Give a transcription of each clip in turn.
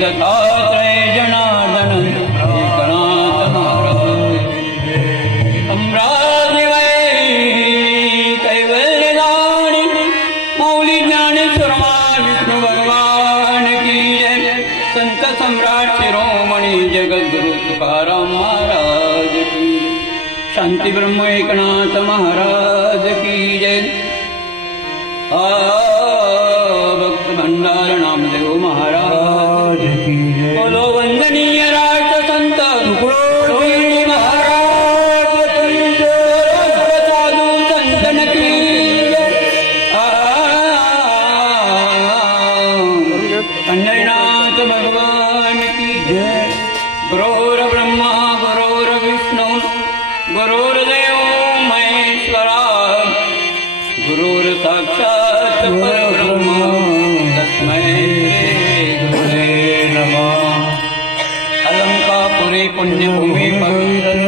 दत्तात्रय जनार्दन एकनाथ महाराज सम्राट कैवल्यदानी मौली ज्ञानेश्वर विष्णु भगवान की जय। संत सम्राट शिरोमणि जगद्गुरु तुकाराम महाराज की जय। शांति ब्रह्म एकनाथ महाराज की जय। भक्त भंडार नामदेव महाराज की जय। बोलो वंदनीय राष्ट्र संत तुकडोजी महाराज की जय। साधु संतन की जय। पंढरीनाथ भगवान की जय। गुरुर् ब्रह्मा गुरुर् विष्णु गुरुर्देव महेश्वरा गुरुर् साक्षात् परब्रह्म तस्मै श्री गुरुवे नमः। अलंकापुरी पुण्यभूमि पवित्र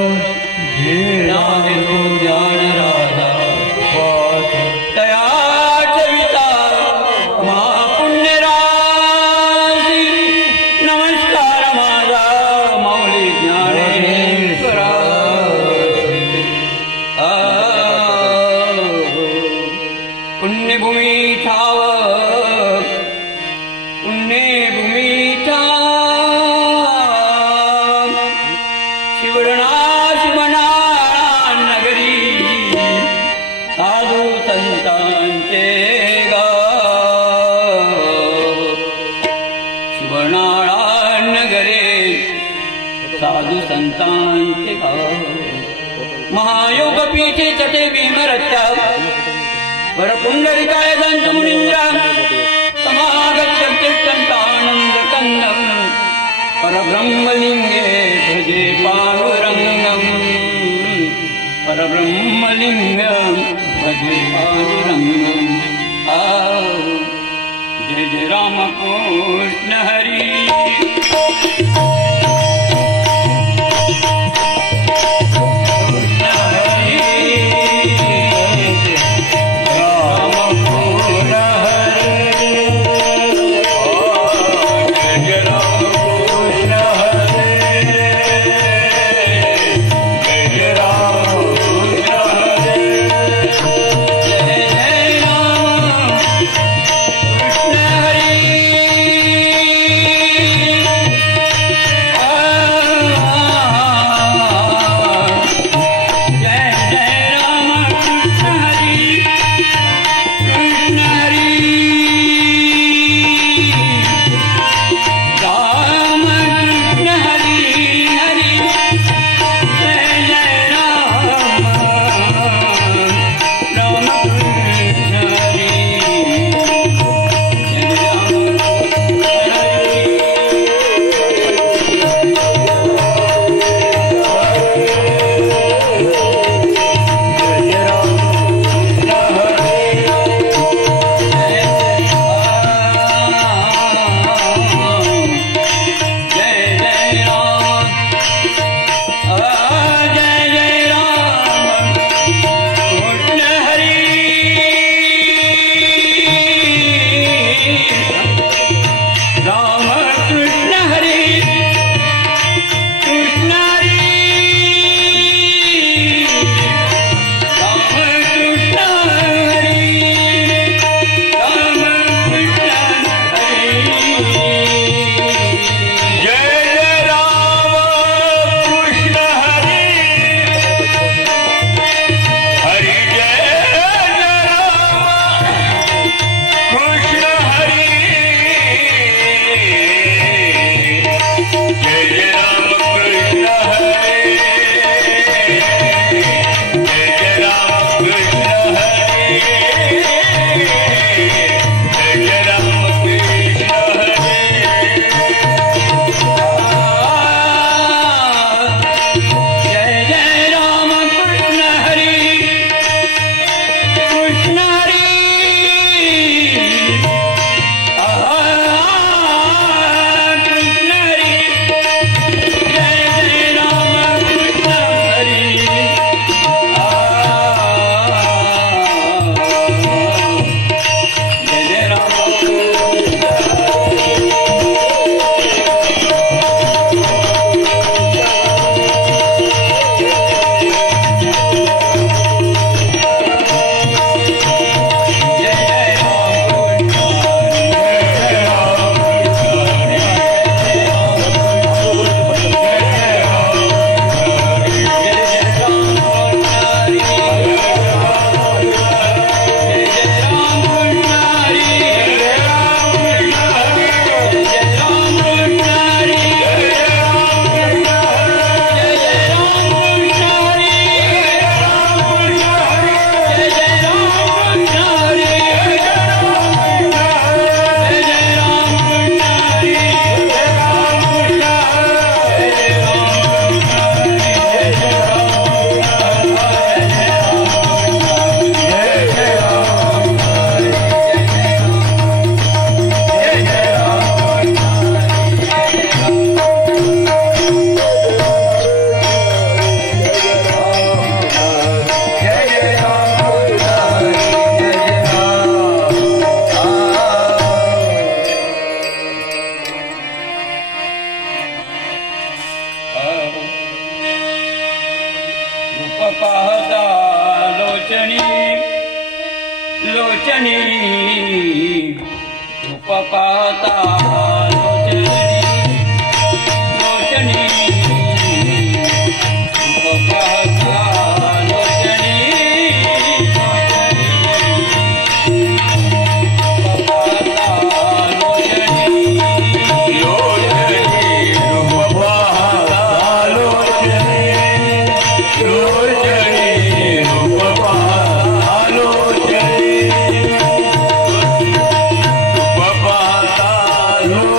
ज्ञान राधा दया चरिता महापुण्य राशी। नमस्कार माझा मौली ज्ञानेश्वरा। पुण्यभूमी ठाव पुण्यभूमी शिवणा शिवणा नगरी साधू संतांचे गाव। शिवनाळा नगरे साधू संतांचे गाव। महायोग पीठे तटे भीमरत्या वरपुंडरिकाय दंत मुनींद्रा समागत्य तिष्ठन्तानंद कंदम परब्रह्मलिंगे भजे पांडुरंगम। परब्रह्मलिंगम भजे पांडुरंगम। जय जय राम कृष्ण हरी। लोचनी उपपाता लोचनी उपपाता Hello.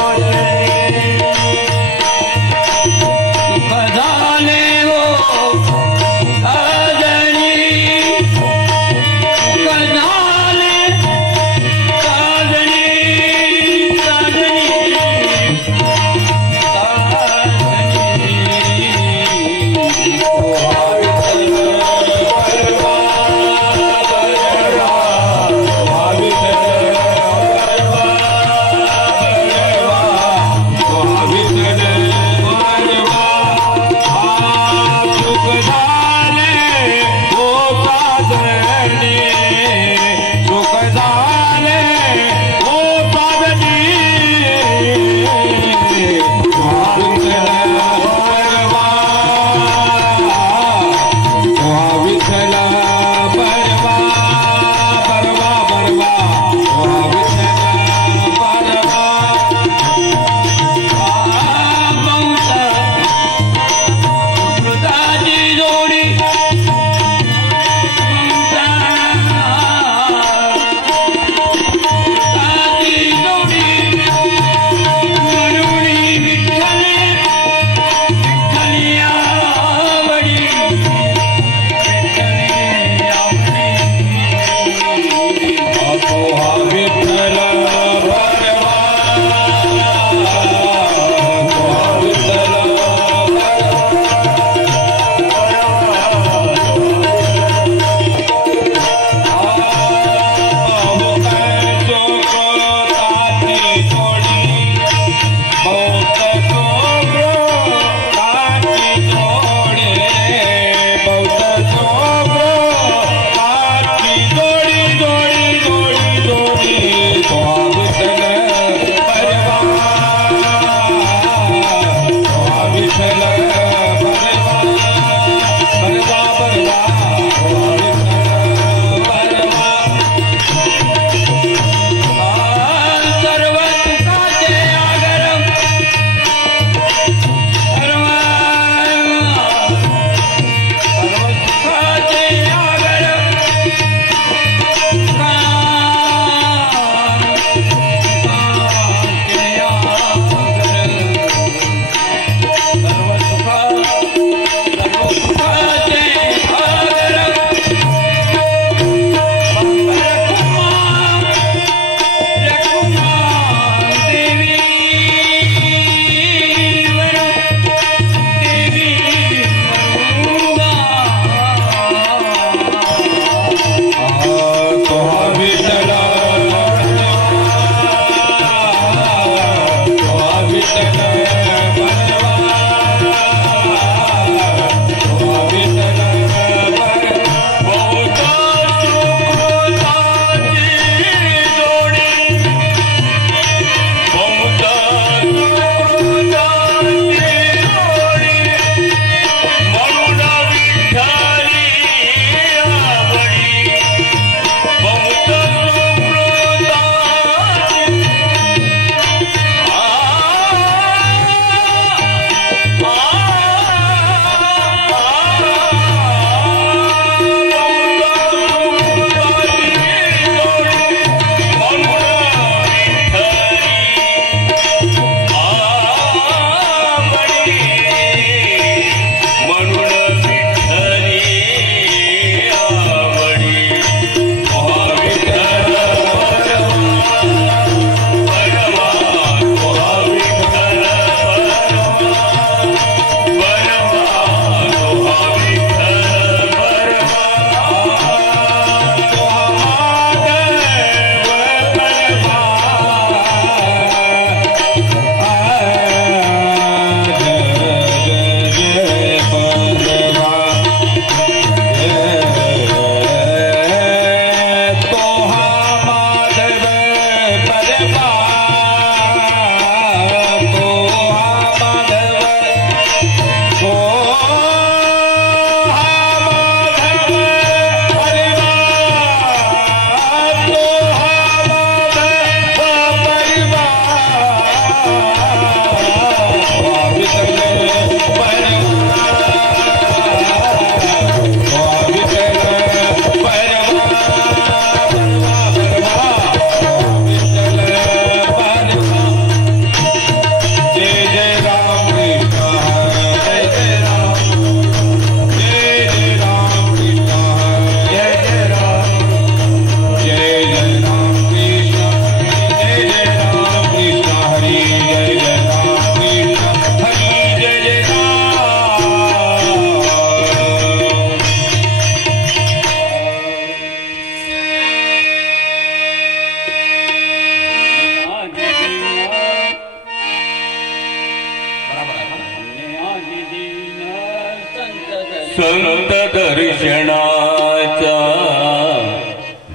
संत दर्शनाचा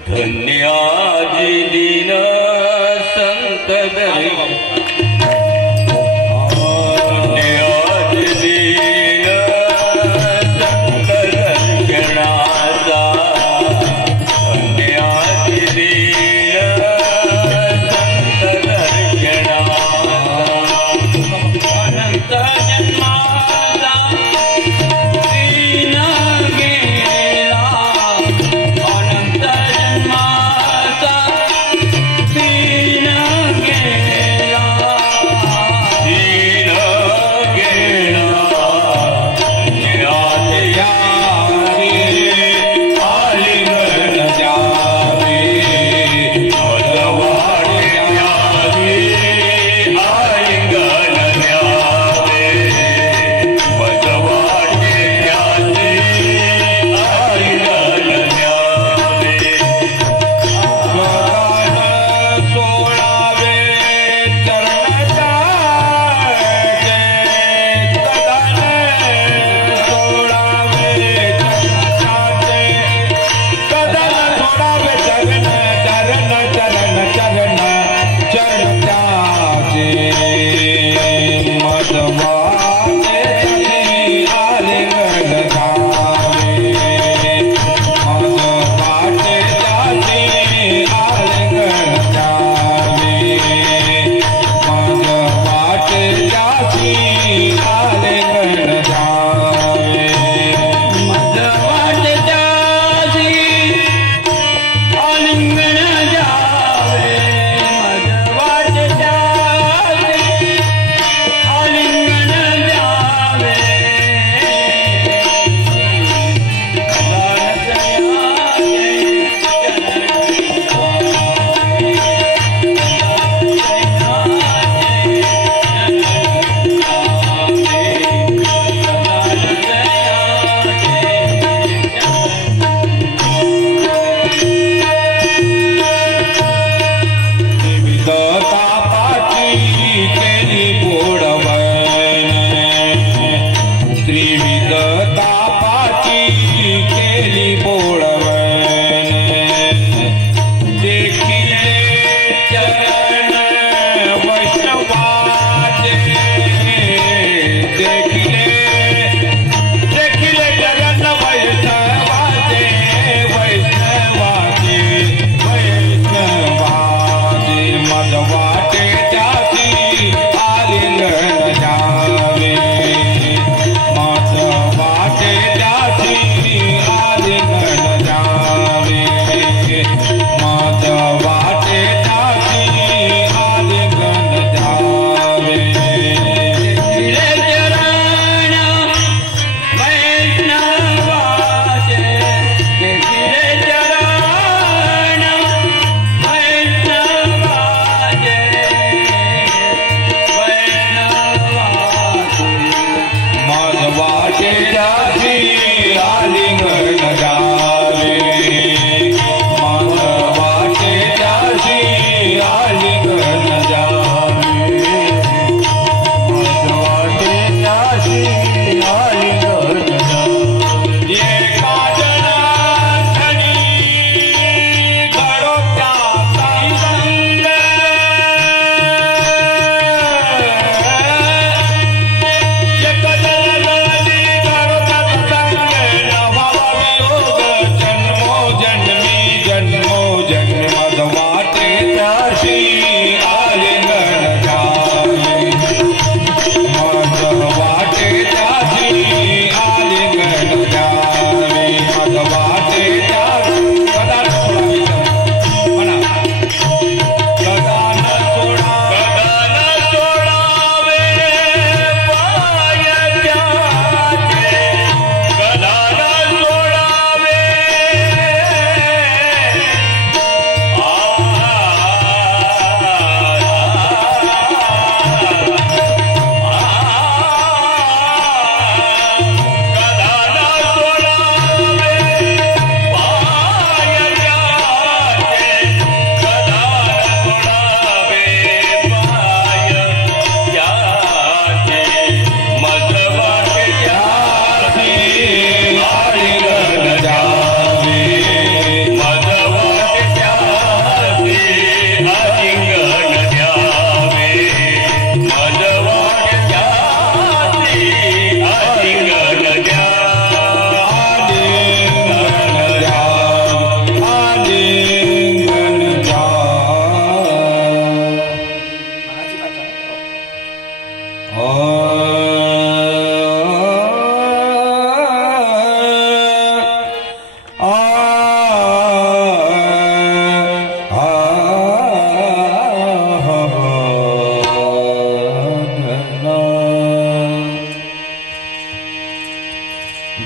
धन्य आजी दिन संत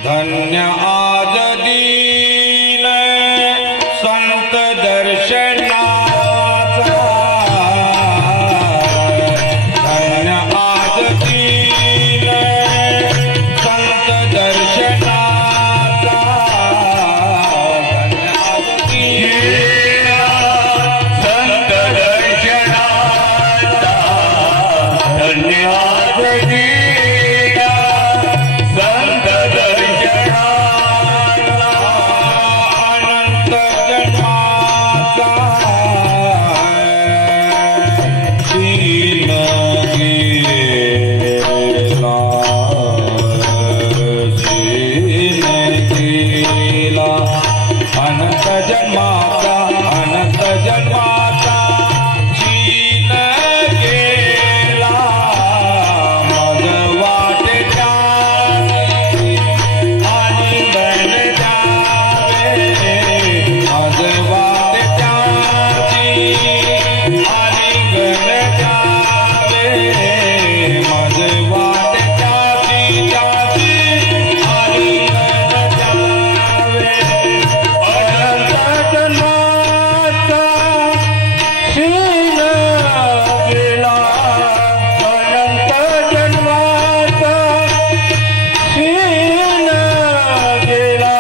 धन्य आज दीन संत दर्शनाचा, धन्य आज दीन संत दर्शनाचा, धन्य आज दीन संत दर्शनाचा, धन्य आज दीन संत दर्शनाचा, अनंत जन्माचा दीन गेला, दीन गेला, अनंत जन्माचा, अनंत जन्माचा दीन गेला, मग वाटेच्या आणि बन जावे, मग वाटेच्याची आणि बन जावे, मग वाटेच्याची त्याची आणि बन जावे, अनंत जन्माचा शीन गेला, अनंत जन्माचा शीन गेला,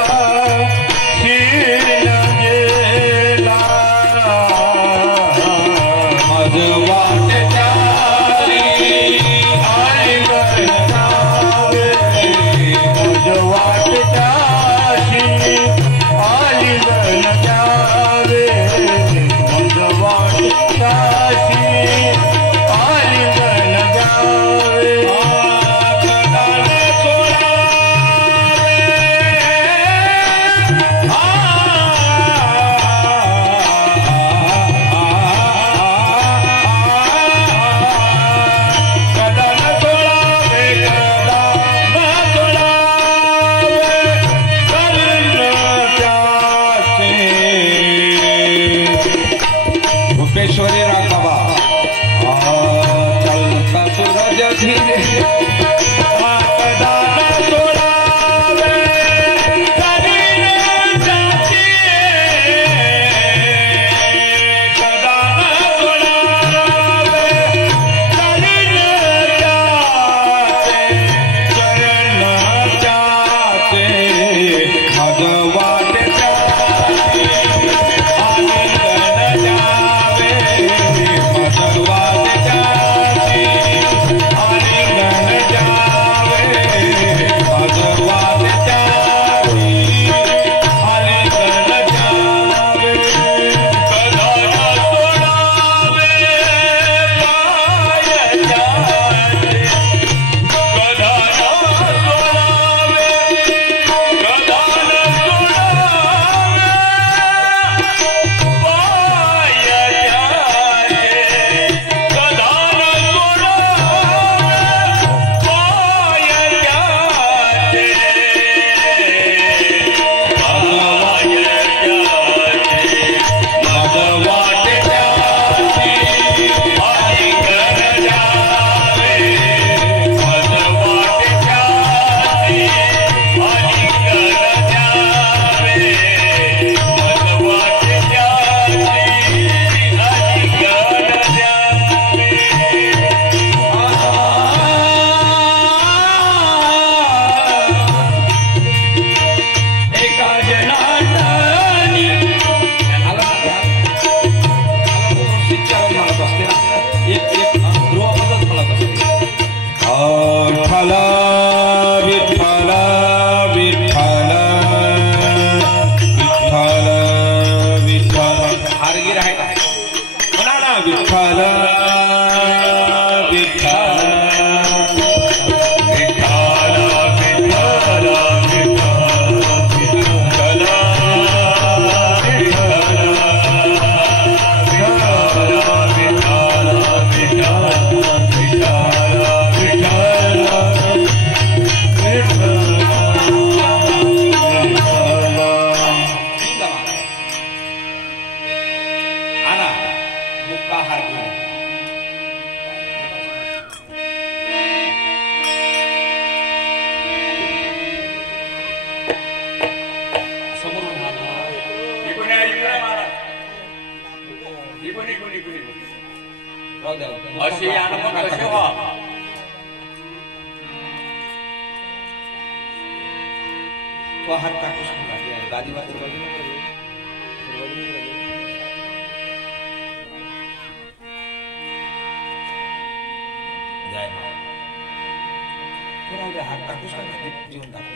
शीन गेला, मज वाटेच्याची आणि बन जावे, मज वाटेच्याची आणि बन जावे, मज वाटेच्याची आणि बन जावे, गगन सोडावे, गगन सोडावे, गगन सोडावे, करुण त्याचे भूपेश्वरी राखावा, चलता सूरज धीरे, गगन सोडावे, करुण त्याचे, गगन सोडावे, करुण त्याचे, चरण त्याचे, मग वाटेच्याची आणि बन जावे, मग वाटेच्याची आणि बन जावे. अशी अनुभव कसे व्हा तो हात टाकूस गादी वाजत हात टाकूस का जीवन टाकू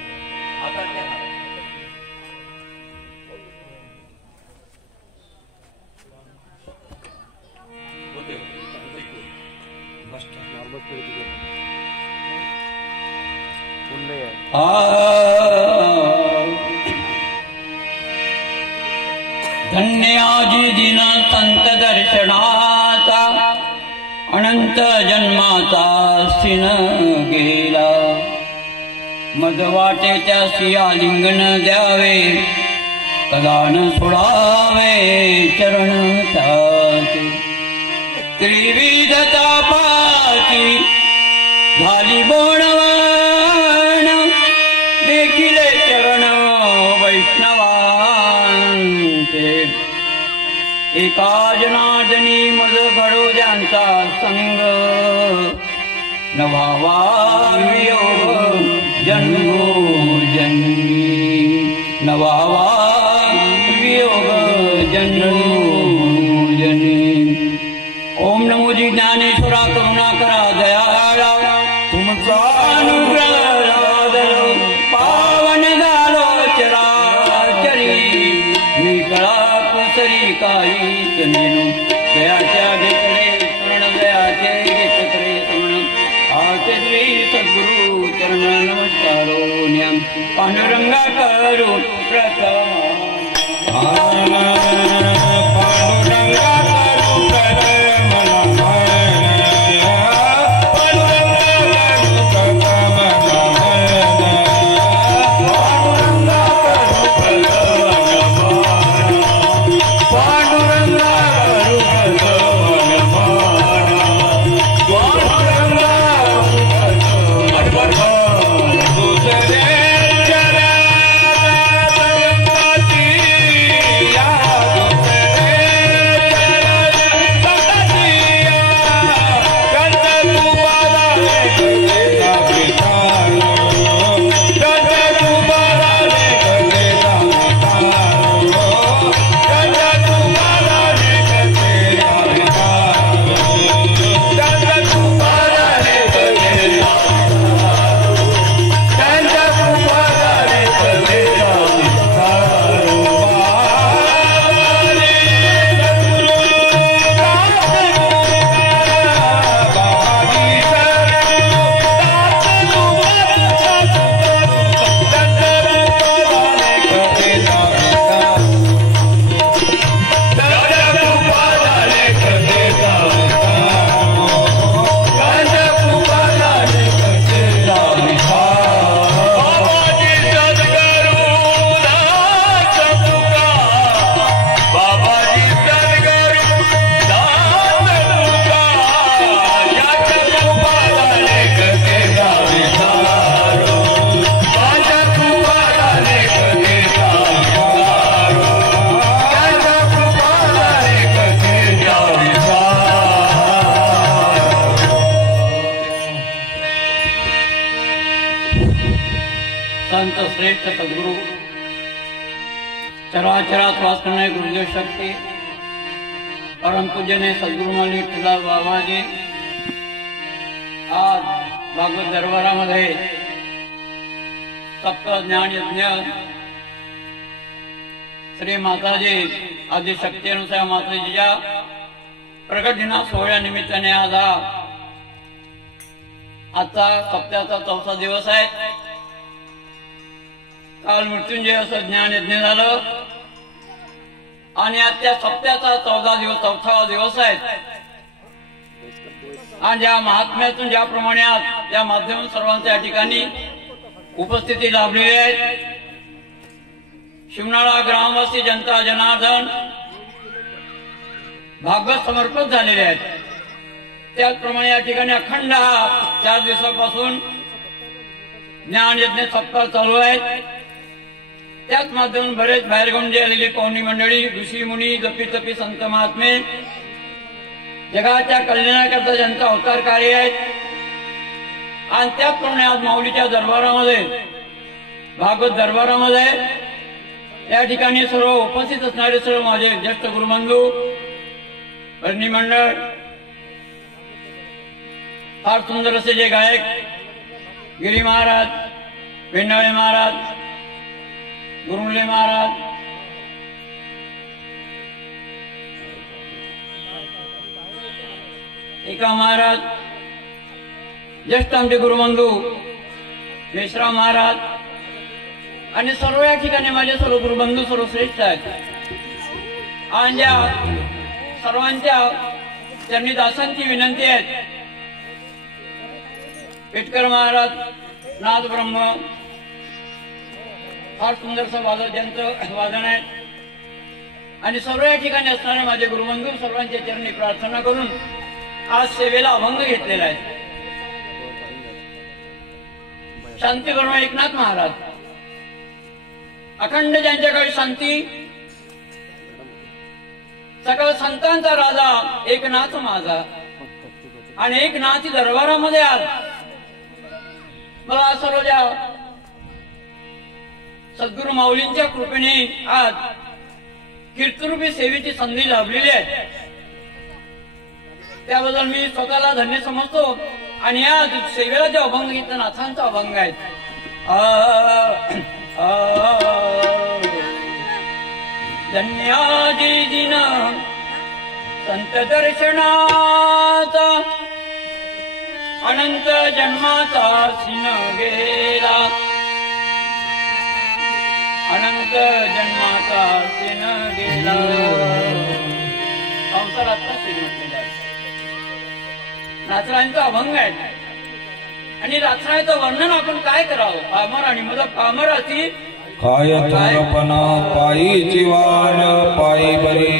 धन्य आजी दिन संत दर्शनाचा अनंत जन्माचा सिन गेला मधवाटेच्या सिया लिंगण द्यावे कदान सोडावे चरण त्याचे त्रिविध तापाची झाली बोणवण देखील चरण वैष्णवांचे एका जनार्दनी मज घडो ज्यांचा संग नभावा वियोग जन्मोजन्मी नभावा वियोग जन्मोजन्मी ओम नमो जी ज्ञानेश्वरा करुणा करा दयाळा तुमचा अनुग्रह लादलो पावन झालो चराचरी मी कळा कुसरी काहीच नेनो दयाच्या घेतले स्मरण दयाचे घेतले स्मरण आचे श्री सद्गुरु चरण नमस्कारो न्याम पांडुरंगा करू प्रथम संत श्रेष्ठ सद्गुरु चराचरात वास करणारे गुरुदेव शक्ती परम पूजने सद्गुरु विठ्ठलदास बाबाजी आज भागवत दरबारामध्ये सप्त ज्ञान यज्ञ श्री माताजी आदि शक्तीनुसार माताजीच्या प्रकट दिना सोहळ्या निमित्ताने आज आजचा सप्त्याचा 4था दिवस आहे काल मृत्युंजय असं ज्ञान यज्ञ झालं आणि आज त्या सप्त्याचा 4था दिवस आहे आणि ज्या महात्म्यातून ज्याप्रमाणे आज या माध्यमातून सर्वांच्या या ठिकाणी उपस्थिती लाभलेली आहे शिवनाळा ग्रामवासी जनता जनार्दन भागवत समर्पित झालेले आहेत त्याचप्रमाणे या ठिकाणी अखंड 4 दिवसापासून ज्ञान यज्ञ सप्ताह चालू आहे त्याच माध्यमातून बरेच बाहेरगावून जे आलेली पाहुणी मंडळी ऋषी मुनी जपी तपी संत महात्मे जगाच्या कल्याणाकरता ज्यांचा अवतार कार्य आहे आणि त्याचप्रमाणे आज माऊलीच्या दरबारामध्ये भागवत दरबारामध्ये या ठिकाणी सर्व उपस्थित असणारे सर्व माझे ज्येष्ठ गुरुबंधू भरणी मंडळ फार सुंदर असे जे गायक गिरी महाराज भेंडाळे महाराज गुरुले महाराज एका महाराज ज्येष्ठ आमचे गुरुबंधू मेश्राव महाराज आणि सर्व या ठिकाणी माझे सर्व गुरुबंधू सर्व श्रेष्ठ आहेत आणि या सर्वांच्या चरणी दासांची विनंती आहे. पेटकर महाराज नाद ब्रह्म फार सुंदरसं वादन ज्यांचं वादन आहे आणि सर्व या ठिकाणी असणारे माझे गुरुबंधू सर्वांच्या चरणी प्रार्थना करून आज सेवेला अभंग घेतलेला आहे. शांती ब्रह्म एकनाथ महाराज अखंड ज्यांच्याकडे शांती सकल संतांचा राजा एकनाथ माझा आणि एकनाथी दरबारामध्ये आज मला सर्व ज्या सद्गुरु माऊलींच्या कृपेने आज कीर्तरूपी सेवेची संधी लाभलेली आहे. त्याबद्दल मी स्वतःला धन्य समजतो आणि या सेवेला जो अभंग घेतला नाथांचा अभंग आहे. धन्याजी दिन संत दर्शनाचा अनंत जन्माचा सिन गेला अनंत जन्माचा सिन गेला. संसाराचा श्रीमंत नाचरांचा अभंग आहे आणि नाचराचं वर्णन आपण काय करावं. पामर आणि मग पामराची काय तोरपणा पायी जीवान पायी बरी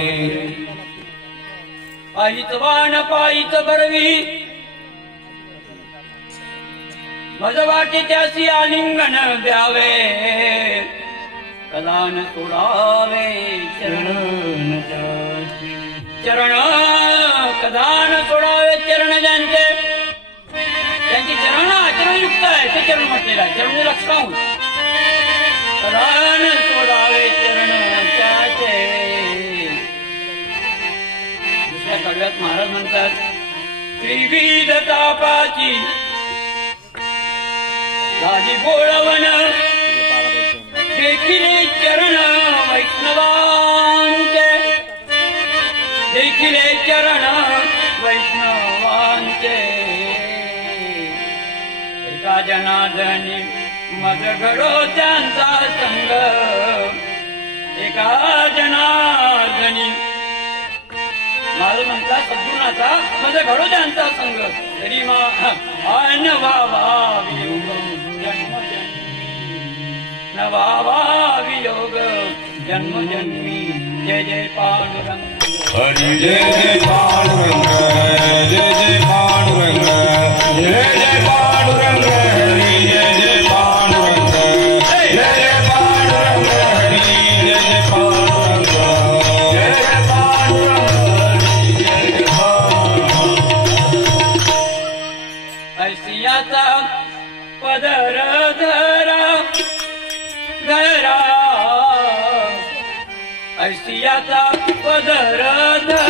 पायीच वाण पायीच बरवी मज वाटे त्यासी आलिंगन द्यावे कलान सोडावे चरण चरण कदान सोडावे चरण ज्यांचे त्यांची चरण आचरणयुक्त आहे ते चरण म्हटलेलं आहे. चरण लक्षावून कदान सोडावे चरण त्याचे. दुसऱ्या काव्यात महाराज म्हणतात त्रिविध तापाची झाली बोळवण देखिले चरण वैष्णवांचे देखिले चरण वैष्णवांचे. एका जनार्दनी मज घडो त्यांचा संग एका जनार्दनी माझं म्हणता सद्गुणाचा मज घडो त्यांचा संग तरी मान वावा वियोग नवावा वियोग जन्मजन्मी. जय जय पांडुरंग हरी जय जय पांडुरंग जय जय पांडुरंग जय जय पांडुरंग हरी जय जय पांडुरंग जय जय पांडुरंग हरी जय जय पांडुरंग जय जय पांडुरंग हरी जय जय पांडुरंग. ऐसियाचा पदर धरा धरा ऐसियाचा पदर धरा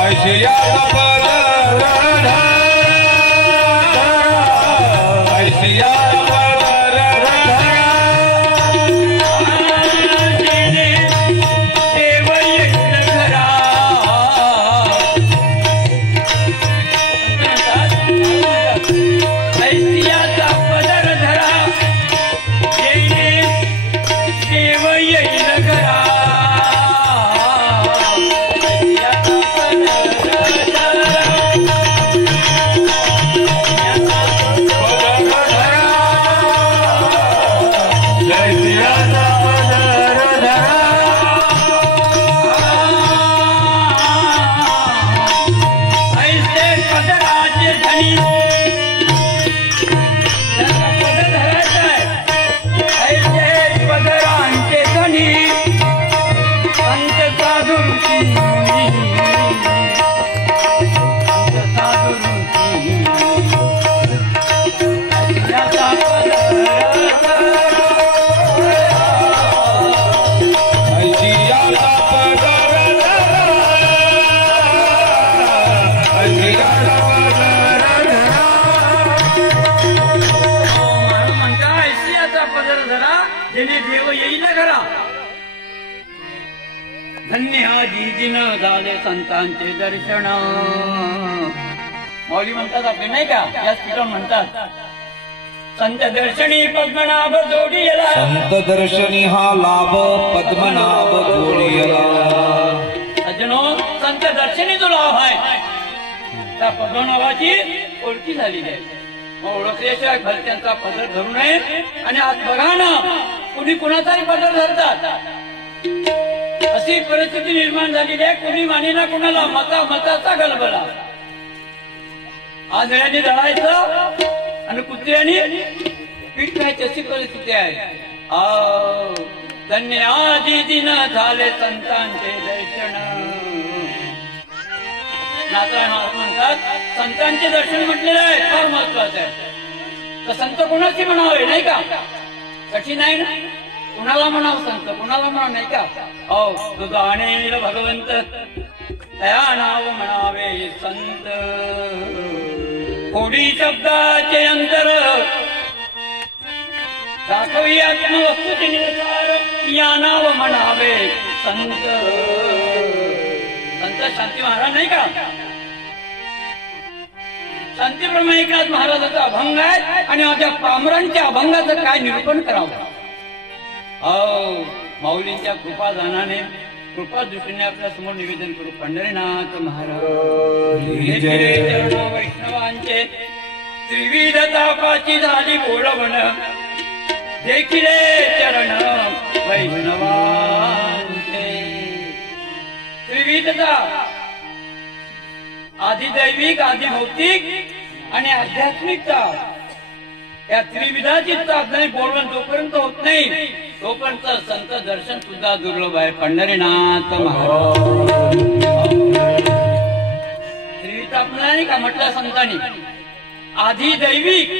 ऐसियाचा पदर धरा ऐसियाचा पदर धरा देव येईल घरा. ऐसियाचा पदर धरा देव येईल घरा. ऐसियाचा पदर धरा आलेले देव येईल घरा. धन्य जिन झाले संतांचे दर्शन. माऊली म्हणतात आपले नाही का, या स्पीकर म्हणतात संत दर्शनी पद्मनाभ जोडीला. संत दर्शनी हा लाभ पद्मनाभ जोडीला. सज्जनो, संत दर्शनी जो लाभ आहे त्या पद्मनाभाची ओळखी झालेली आहे. मग ओळखल्याशिवाय घरच्यांचा पदर धरू नये. आणि आज बघा ना, कुणी कुणाचाही पदर धरतात. अशी परिस्थिती निर्माण झालेली आहे. कुणी मानेना कुणाला, मताचा गलबला. आंधळ्याने दळायचं आणि कुत्र्याने पीठ खायची अशी परिस्थिती आहे. धन्य आजी दिन झाले संतांचे दर्शन. नाथराय महाराज म्हणतात संतांचे दर्शन म्हटलेलं आहे, फार महत्वाचं आहे. तर संत कोणाची म्हणावे नाही का, कठीण आहे ना. कुणाला म्हणावं संत, कुणाला म्हणावं नाही का. हो, तुझा अनेल भगवंत त्या नाव म्हणावे संत. कोडी शब्दाचे अंतर दाखवी आत्मवस्तूचे निरसार, या नाव म्हणावे संत. संत शांती महाराज नाही का, शांती ब्रह्मैकनाथ महाराजाचा अभंग आहे. आणि माझ्या पामरांच्या अभंगाचं काय निरूपण करावं. माऊलींच्या कृपा दानाने, कृपा दृष्टीने आपल्या समोर निवेदन करू. पंढरीनाथ महाराज वैष्णवांचे त्रिविध तापाची झाली बोलवण. देखिले चरण वैष्णवांचे. त्रिविधता आधी दैविक, आधी भौतिक आणि आध्यात्मिकता, या त्रिविधाची साधने बोलवण जोपर्यंत होत नाही तोपर्यंत संत दर्शन सुद्धा दुर्लभ आहे. पंढरीनाथ महाराज त्रिविधा आपल्याला नाही का म्हटलं संतांनी. आधी दैविक,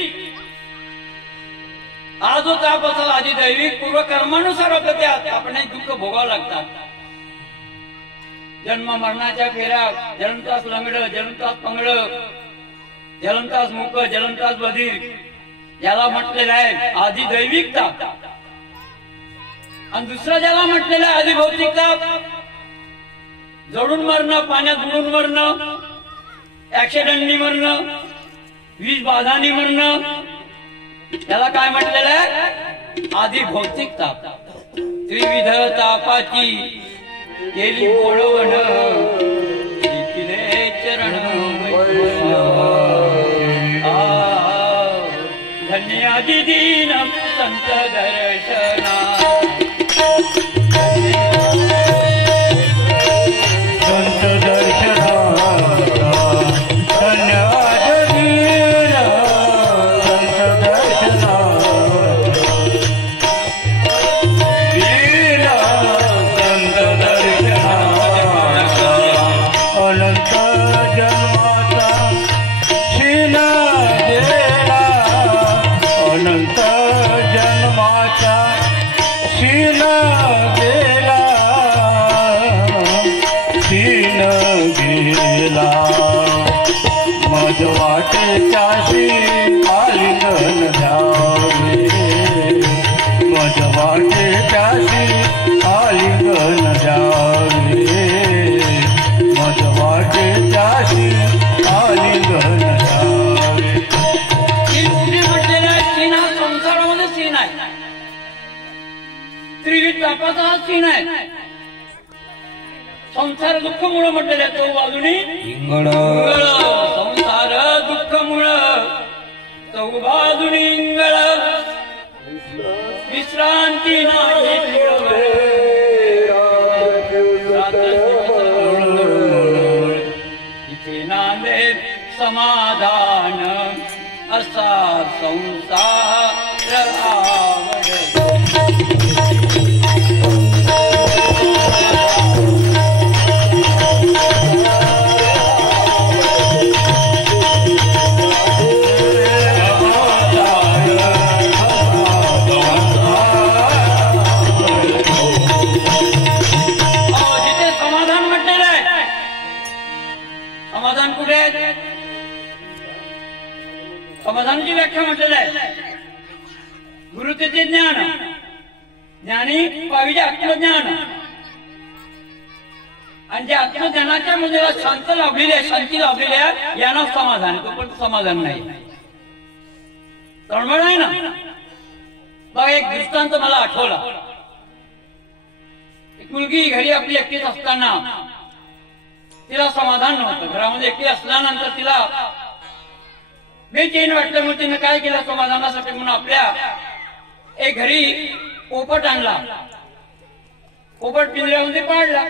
हा जो ताप असेल आधी दैविक, पूर्वकर्मानुसार आपल्या आपण दुःख भोगावं लागतात. जन्म मरणाच्या फेऱ्या, जन्मतास लंगड, जन्मतास पंगड, जन्मतास मुक, जन्मतास बधीर, याला म्हटलेलं आहे आधी दैविकता. आणि दुसरं ज्याला म्हटलेलं आहे आधी भौतिकता, जडून मरणं, पाण्यात बुडून मरणं, ऍक्सिडेंटनी मरणं, वीज बाधानी मरणं, त्याला काय म्हटलेलं आहे आधी भौतिकता. त्रिविध तापाची केली बोलवण. देखिले चरण धन्य आदि दीन संत दर्शना. संत दर्शना धन्य आदि दीन संत दर्शना. दीन संत दर्शना. अनंत जन्माचा क्षीण गेला. अनंत जन्माचा क्षीण गेला. क्षीण गेला. मज वाटेच्याशी आलिंगन द्यावे. मज वाटेच्याशी आलिंगन द्यावे. मज वाटेच्याशी आलिंगन द्यावे. संसारामध्ये सीन आहे. त्रिविध तापाचा हा सीन आहे. संसार दुःख मुळे म्हटलेलं आहे. तो बाजूनी इंगळ संसार दुःख मुळे तो बाजूनी इंगळ. विश्रांती नाही इथे नांदे समाधान असा संसार आवड. जिथे समाधान म्हटलेलं आहे, समाधान कुठे आहे? समाधानाची व्याख्या म्हटलेलं आहे गुरु तेथे ज्ञान. ज्ञानी पाहिजे आत्मज्ञान, आणि जे आत्मज्ञानाच्या मध्ये शांत लाभलेली आहे, शांती लाभलेली आहे, यांना समाधान आहे. तो पण समाधान नाही, तळमळ आहे ना. बघा एक दृष्टांत मला आठवला. एक मुलगी घरी आपली एकटीच असताना तिला समाधान नव्हतं. घरामध्ये एकटी असल्यानंतर तिला बेचैन वाटलं. मग तिने काय केलं समाधानासाठी म्हणून आपल्या एक घरी पोपट आणला, पोपट पिंजऱ्यामध्ये पाडला,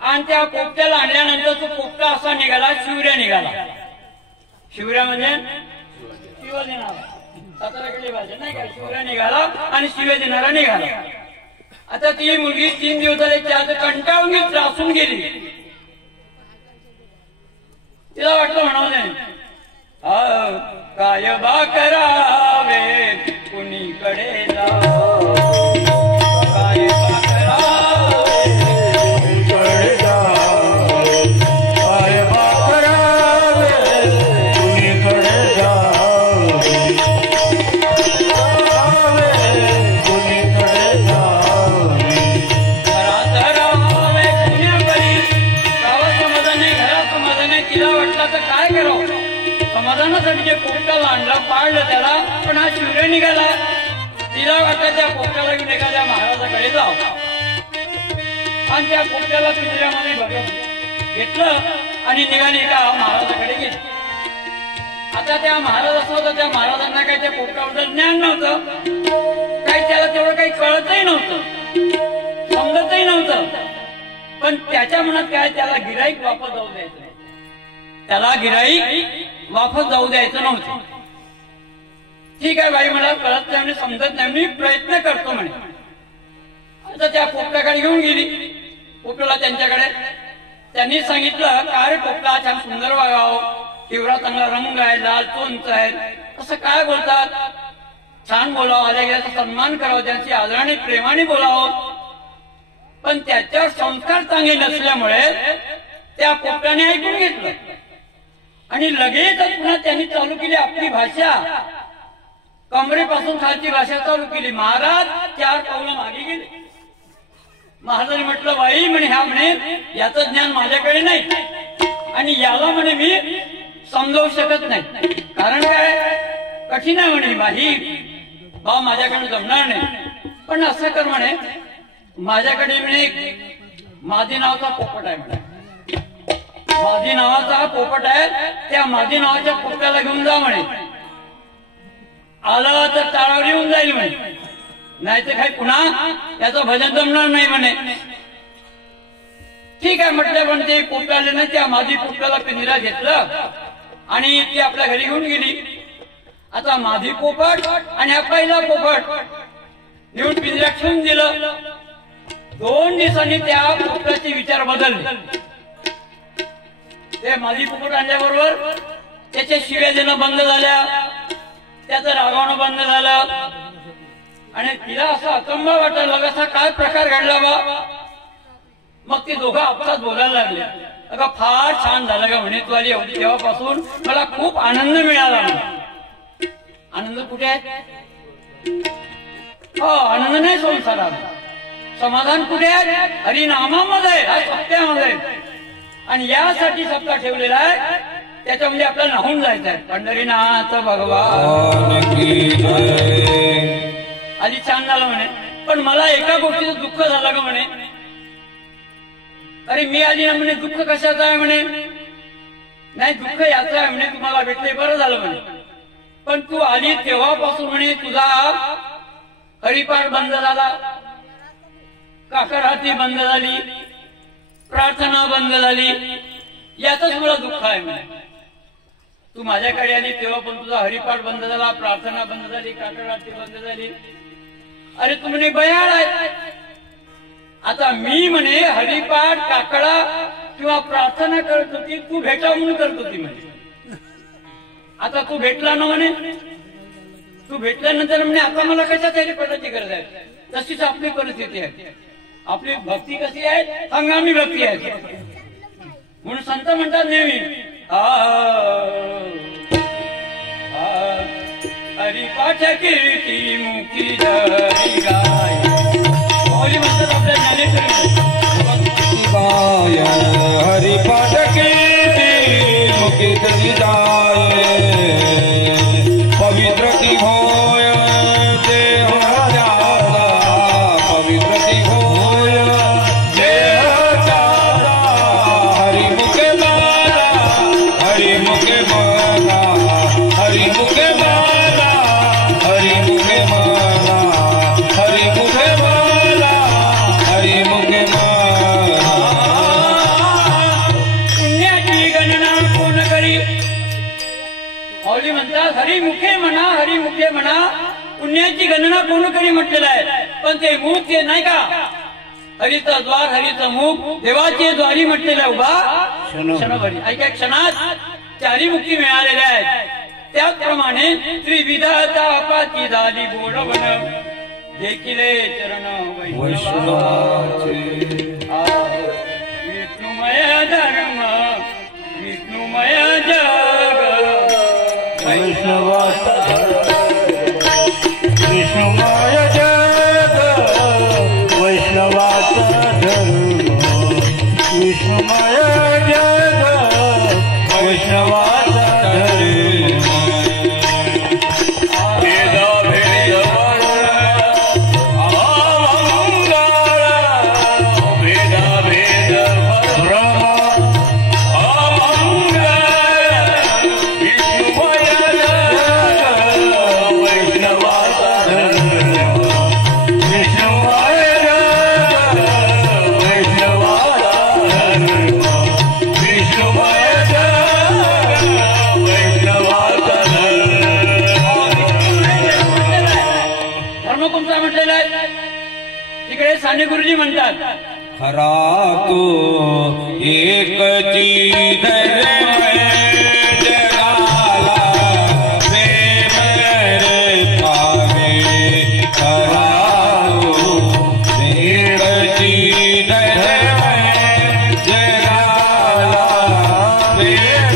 आणि त्या पोपट्याला आणल्यानंतर तो पोपटा असा निघाला, शिवऱ्या निघाला. शिवऱ्या म्हणजे शिव देणारा, साताऱ्याकडली भाषा नाही का. शिवऱ्या निघाला आणि शिव्या देणारा निघाला. आता ती मुलगी 3 दिवसाची कंटाळून त्रासून गेली. तिला वाटलं म्हणावं काय बा करावे कुणीकडे जावे, काय बा करावे कुणीकडे जावे, काय बा करावे कुणीकडे जावे, कुणीकडे जावे. घरात राहावे कुण्याकडे, गावात समाधान नाही, घरात समाधान नाही. तिला वाटलं तर काय करावं. समाधानासाठी जे पोपटाला आणलं, पाळलं त्याला, पण हा शिवऱ्या निघाला. तिला वाटतं त्या पोपटाला घेऊन एखाद्या महाराजाकडे जावं, आणि त्या पोपट्याला पिंजऱ्यामध्ये घेतलं आणि निघाली का महाराजाकडे गेली. आता त्या महाराज असं होतं, त्या महाराजांना काही त्या पोपटाबद्दल ज्ञान नव्हतं, काही त्याला तेवढं काही कळतही नव्हतं, समजतही नव्हतं. पण त्याच्या मनात काय, त्याला गिराईक वापस जाऊ द्यायचं, त्याला गिराईक वापस जाऊ द्यायचं नव्हतं. ठीक आहे बाई, मला कळत नाही, समजत नाही, मी प्रयत्न करतो म्हणे. आता त्या पोपटाकडे घेऊन गेली. पोपटाला त्यांच्याकडे त्यांनी सांगितलं, काय रे पोपटा, छान सुंदर वागावं, हिवरा चांगला रंग आहे, लाल चोंच आहे, असं काय बोलतात, छान बोलावं, आल्या गेल्याचा सन्मान करावं, त्यांची आदराने प्रेमाने बोलावं. पण त्याच्यावर संस्कार चांगले नसल्यामुळे त्या पोपटाने ऐकून घेतलं आणि लगेचच पुन्हा त्यांनी चालू केली आपली भाषा, कमरेपासून खालची भाषा चालू केली. महाराज 4 पावलं मागे गेले. महाराजांनी म्हटलं, बाई म्हणे, ह्या म्हणे याचं ज्ञान माझ्याकडे नाही, आणि याला म्हणे मी समजावू शकत नाही, कारण काय कठीण आहे म्हणे, बाई बा माझ्याकडे जमणार नाही. पण असं कर म्हणे, माझ्याकडे म्हणे मादी नावाचा पोपट आहे म्हणे, मादी नावाचा पोपट आहे, त्या मादी नावाच्या पोपट्याला घेऊन जा म्हणे. आला तर टाळावर येऊन जाईल म्हणे, नाही तर काही पुन्हा याचं भजन जमणार नाही म्हणे. ठीक आहे म्हटलं. पण ते पोपटाले नाही, त्या मादी पोपटाला पिंजरा घेतलं आणि ती आपल्या घरी घेऊन गेली. आता मादी पोपट आणि हा पहिला पोपट नेऊन पिंजऱ्यात ठेवून दिलं. 2 दिवसांनी त्या पोपटाचे विचार बदलले. ते मादी पोपट आणल्याबरोबर त्याच्या शिव्या देणं बंद झाल्या, त्याचं रागावणं बंद झालं, आणि तिला असा अचंबा वाटायला लागला, असा काय प्रकार घडला बा. मग ते दोघं आपसात बोलायला लागले. अगं फार छान झालं का म्हणे, तू आली होती तेव्हापासून मला खूप आनंद मिळाला म्हणे. आनंद कुठे आहे? हो, आनंद नाही संसारात. समाधान कुठे आहे? हरिनामामध्ये, सत्यामध्ये. आणि यासाठी सप्ताह ठेवलेला आहे, त्याच्यामध्ये आपल्याला नाहून जायचं आहे. पंढरीनाथ भगवान आधी छान झालं म्हणे, पण मला एका गोष्टीचं दुःख झालं का म्हणे. अरे मी आली ना म्हणे, दुःख कशाचं आहे म्हणे. नाही, दुःख याचं आहे म्हणे, तुम्हाला भेटले बरं झालं म्हणे, पण तू आली तेव्हापासून म्हणे तुझा हरिपाठ बंद झाला, काकड बंद झाली, प्रार्थना बंद झाली, याचंच मला दुःख आहे म्हणे. तू माझ्याकडे आली तेव्हा पण तुझा हरिपाठ बंद झाला, प्रार्थना बंद झाली, काकड आरती बंद झाली. अरे तू म्हणे बयाळ आहे. आता मी म्हणे हरिपाठ, काकडा किंवा प्रार्थना करत होती, तू भेटा म्हणून करत होती म्हणे. आता तू भेटला ना म्हणे, तू भेटल्यानंतर म्हणे आता मला कशा हरिपाठाची गरज आहे. तशीच आपली परिस्थिती आहे. आपली भक्ती कशी आहे? हंगामी भक्ती आहे. म्हणून संत म्हणतात नेहमी हरिपाठ हरिपाठ कीर्ती मुखी धरी गाय. माऊली म्हणतात आपल्या ज्ञानेश्वरी गाय हरिपाठ कीर्ती मुखी धरी जाय. पवित्र की होय देह त्यागा, पवित्र की होय देह त्यागा. हरिमुखे बाला, हरिमुखे बाला, हरिमुखे बाला, हरिमुखे बाला, हरिमुखे बाला, हरिमुखे बाला. पुण्याची गणना कोण करी. माऊली म्हणतात हरिमुखे म्हणा पुण्याची गणना कोण करी म्हटलेलं आहे. पण ते मुख ते नाही का, हरीचं द्वार हरीचं मुख देवाचे द्वारी म्हटलेलं उभा क्षणभरी. ऐका क्षणात चारी मुक्ती मिळालेल्या आहेत. त्याचप्रमाणे त्रिविधाता पाची झाली बोडवण देखील चरण वैष्णवाचे विष्णुमय धर्म विष्णुमय जग. वैष्णवाचा विष्णुमय जग, वैष्णवाचा धर्म विष्णुमय जग, वैष्णवाचा धर्म. भेद भेद भेद भेद भ्रम तिकडे साने गुरुजी म्हणतात खरा तो एकची धर्म जगाला प्रेम रे पावे. खरा तो एकची धर्म जगाला प्रेम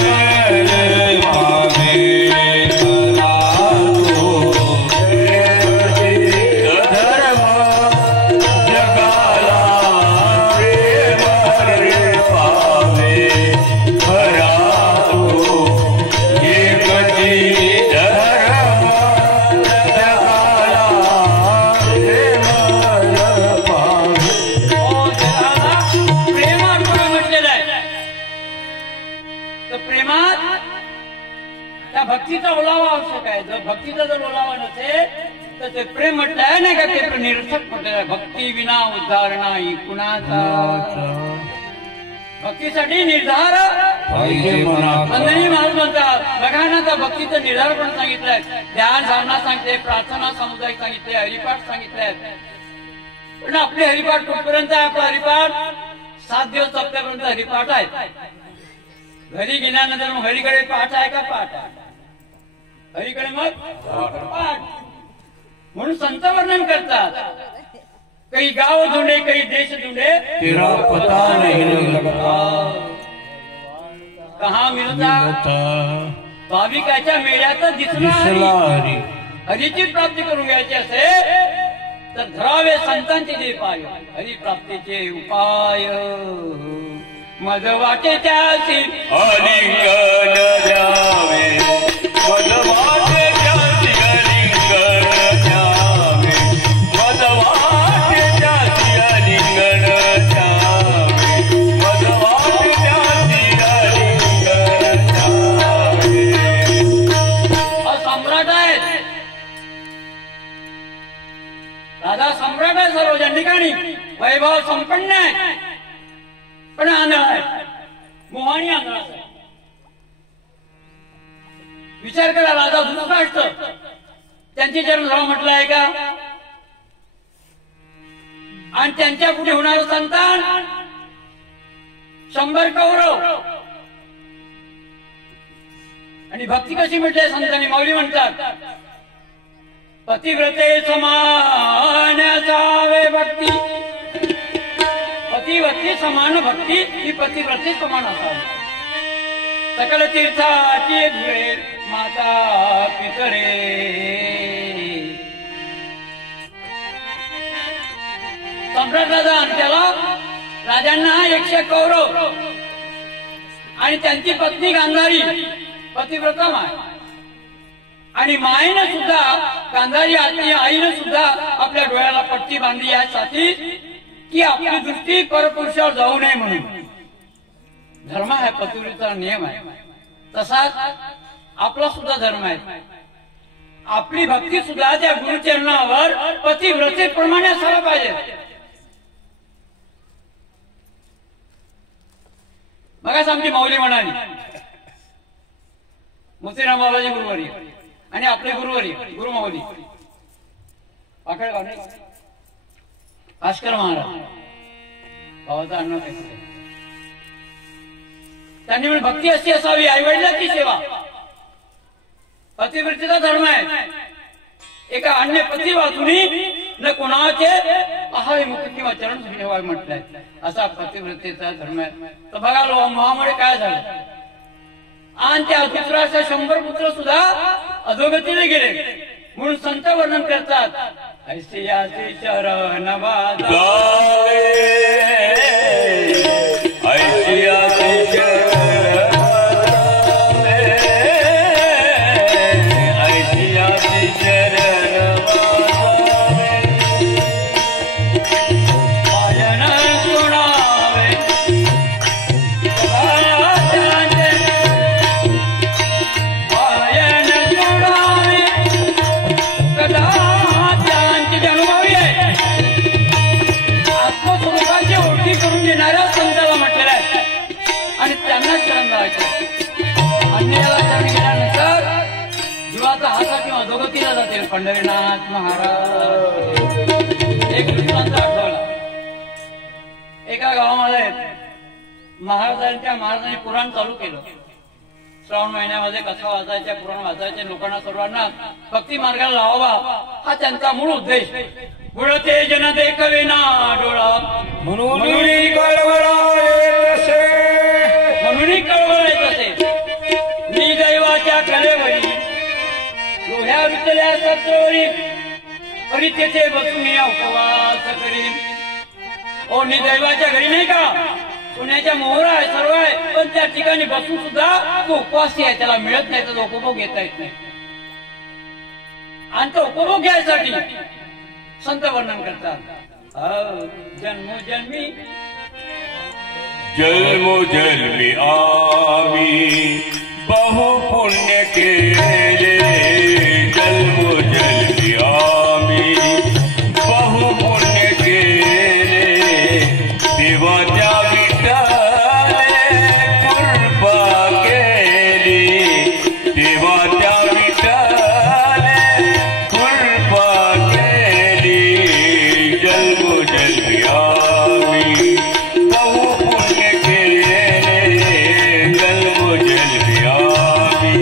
रे पावे. खरा भक्तीचा ओलावा आवश्यक आहे. जर भक्तीचा जर ओलावा नसेल तर ते प्रेम म्हटलं आहे नाही का, ते निरर्थक म्हटलेलं आहे. भक्ती विना उद्धार नाही कुणाचा. भक्तीसाठी निर्धार अंजनी महाराज म्हणतात बघा ना, त्या भक्तीचं निर्धार पण सांगितलंय. ध्यान साधना सांगितले, प्रार्थना सामुदायिक सांगितले, हरिपाठ सांगितले. पण आपले हरिपाठ कुठपर्यंत आहे. आपला हरिपाठ 7 दिवस सप्त्यापर्यंत हरिपाठ आहे. घरी गेल्यानंतर मग हरीकडे पाठ आहे का, पाठ आहे. हरीकडे मग पाठ. म्हणून संत वर्णन करतात, काही गाव धुंडे काही देश धुंडे तेरा पता नहीं लगता, कहा मिळता भाविकाच्या मेळ्यात दिसला हरी. हरीची प्राप्ती करून घ्यायची असेल तर धरावे संतांचे जे पाय. हरिप्राप्तीचे उपाय मज वाटे त्यासी अलिंगन द्यावे, मज वाटे त्यासी अलिंगन द्यावे, मज वाटे त्यासी अलिंगन द्यावे, मज वाटे त्यासी अलिंगन द्यावे. हा सम्राट आहे, राजा सम्राट आहे. सर्व ठिकाणी वैभव संपन्न आहे, पण आंधळा आहे, मोहानी आंधळा आहे. विचार करा, राजा धृतराष्ट्र त्यांची जन्मसभा म्हटलं आहे का, आणि त्यांच्या पुढे होणारं संतान 100 कौरव. आणि भक्ती कशी म्हटली संतांनी, माऊली म्हणतात पतिव्रते समान असावे भक्ती. पतिव्रते समान भक्ती ही पतिव्रते समान असावी. सकल तीर्थाची धुळे माता पितरे, सम्राट राजा त्याला राजांना 100 कौरव आणि त्यांची पत्नी गांधारी पतिव्रता माय आणि मायेनं सुद्धा गांधारी आईनं सुद्धा आपल्या डोळ्याला पट्टी बांधली यासाठी की आपली दृष्टी परपुरुषावर जाऊ नये म्हणून. धर्म आहे, पतिव्रतेचा नियम आहे. तसाच आपला सुद्धा धर्म आहे. आपली भक्ती सुद्धा त्या गुरुचरणावर पतिव्रतेप्रमाणे असायला पाहिजे. मगाच आमची माऊली म्हणाली मोतीराम बाबाजी गुरुवारी आणि आपले गुरुवारी गुरुमाऊली पाकळ भास्कर महाराज बाबाचा अण्णा त्यांनी म्हणजे भक्ती अशी असावी, आई वडिलांची सेवा पतिव्रतेचा धर्म आहे. एका अन्य पती वाचून न कोणाचे पहावे मुख किंवा चरण ठेवावे म्हटलंय. असा पतिव्रतेचा धर्म आहे. तर बघा लोहामुळे काय झालं आणि त्या दुसऱ्या 100 पुत्र सुद्धा अधोगतीने गेले म्हणून संत वर्णन करतात. ऐसियाचे शरण गावे ऐसियाचे शरण ऐसियाचे शरण पायन सुनावे पायन सुनावे कदा त्यांची जन्मावी आहे. आत्मस्वरूपाची ओळखी करून देणाऱ्या संताला म्हटलेलं आहे आणि त्यांना शरण जायचं. अन्याला शरण गेल्यानंतर जीवाचा हाता किंवा अधोगतीला जाते. पंढरीनाथ महाराज एक दृष्टांत आठवला. एका गावामध्ये महाराजांनी पुराण चालू केलं. श्रावण महिन्यामध्ये कथा वाचायच्या, पुराण वाचायचे, लोकांना सर्वांना भक्ती मार्गाला लावावा हा त्यांचा मूळ उद्देश. गुळते जन देखविना डोळा म्हणून कळवळायतसे म्हणून कळवळायचे मी दैवाच्या कलेवरी डोह्या रुतल्या सत्रोरी आणि तेथे बसून या उपवास करीन. ओ मी दैवाच्या घरी नाही का सोन्याच्या मोहरा आहे, सर्व आहे, पण त्या ठिकाणी बसून सुद्धा तो उपवासी आहे. त्याला मिळत नाही तर उपभोग घेता येत नाही. आणि तो उपभोग घ्यायसाठी संत वर्णन करतात. जन्मोजन्मी जन्मोजन्मी आम्ही बहु पुण्य केले. जन्मोजन्मी आम्ही बहु पुण्य केले. देवाच्या विठ्ठले कृपा केली. देवाच्या विठ्ठले कृपा केली. जन्मोजन्मी आम्ही बहु पुण्य केले. जन्मोजन्मी आम्ही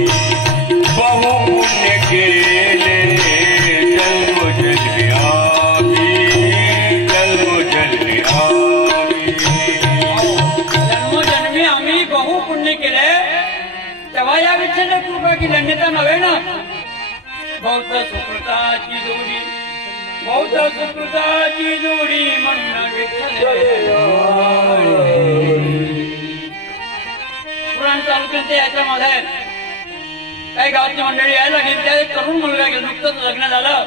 बहु पुण्य केले. जन्मोजन्मी आम्ही जन्मोजन्मी आम्ही जन्मोजन्मी आम्ही बहु पुण्य केले तेव्हा या विठ्ठल कृपा केली. अन्यथा नव्हे ना. बौद्ध सुकृताची जोडी बौद्ध सुकृताची जोडी म्हणून विठ्ठल पुराण चालू केलं. याच्यामध्ये काही गावाची मंडळी यायला गेली. त्या एक तरुण मुलगा गेला, नुकतंच लग्न झालं.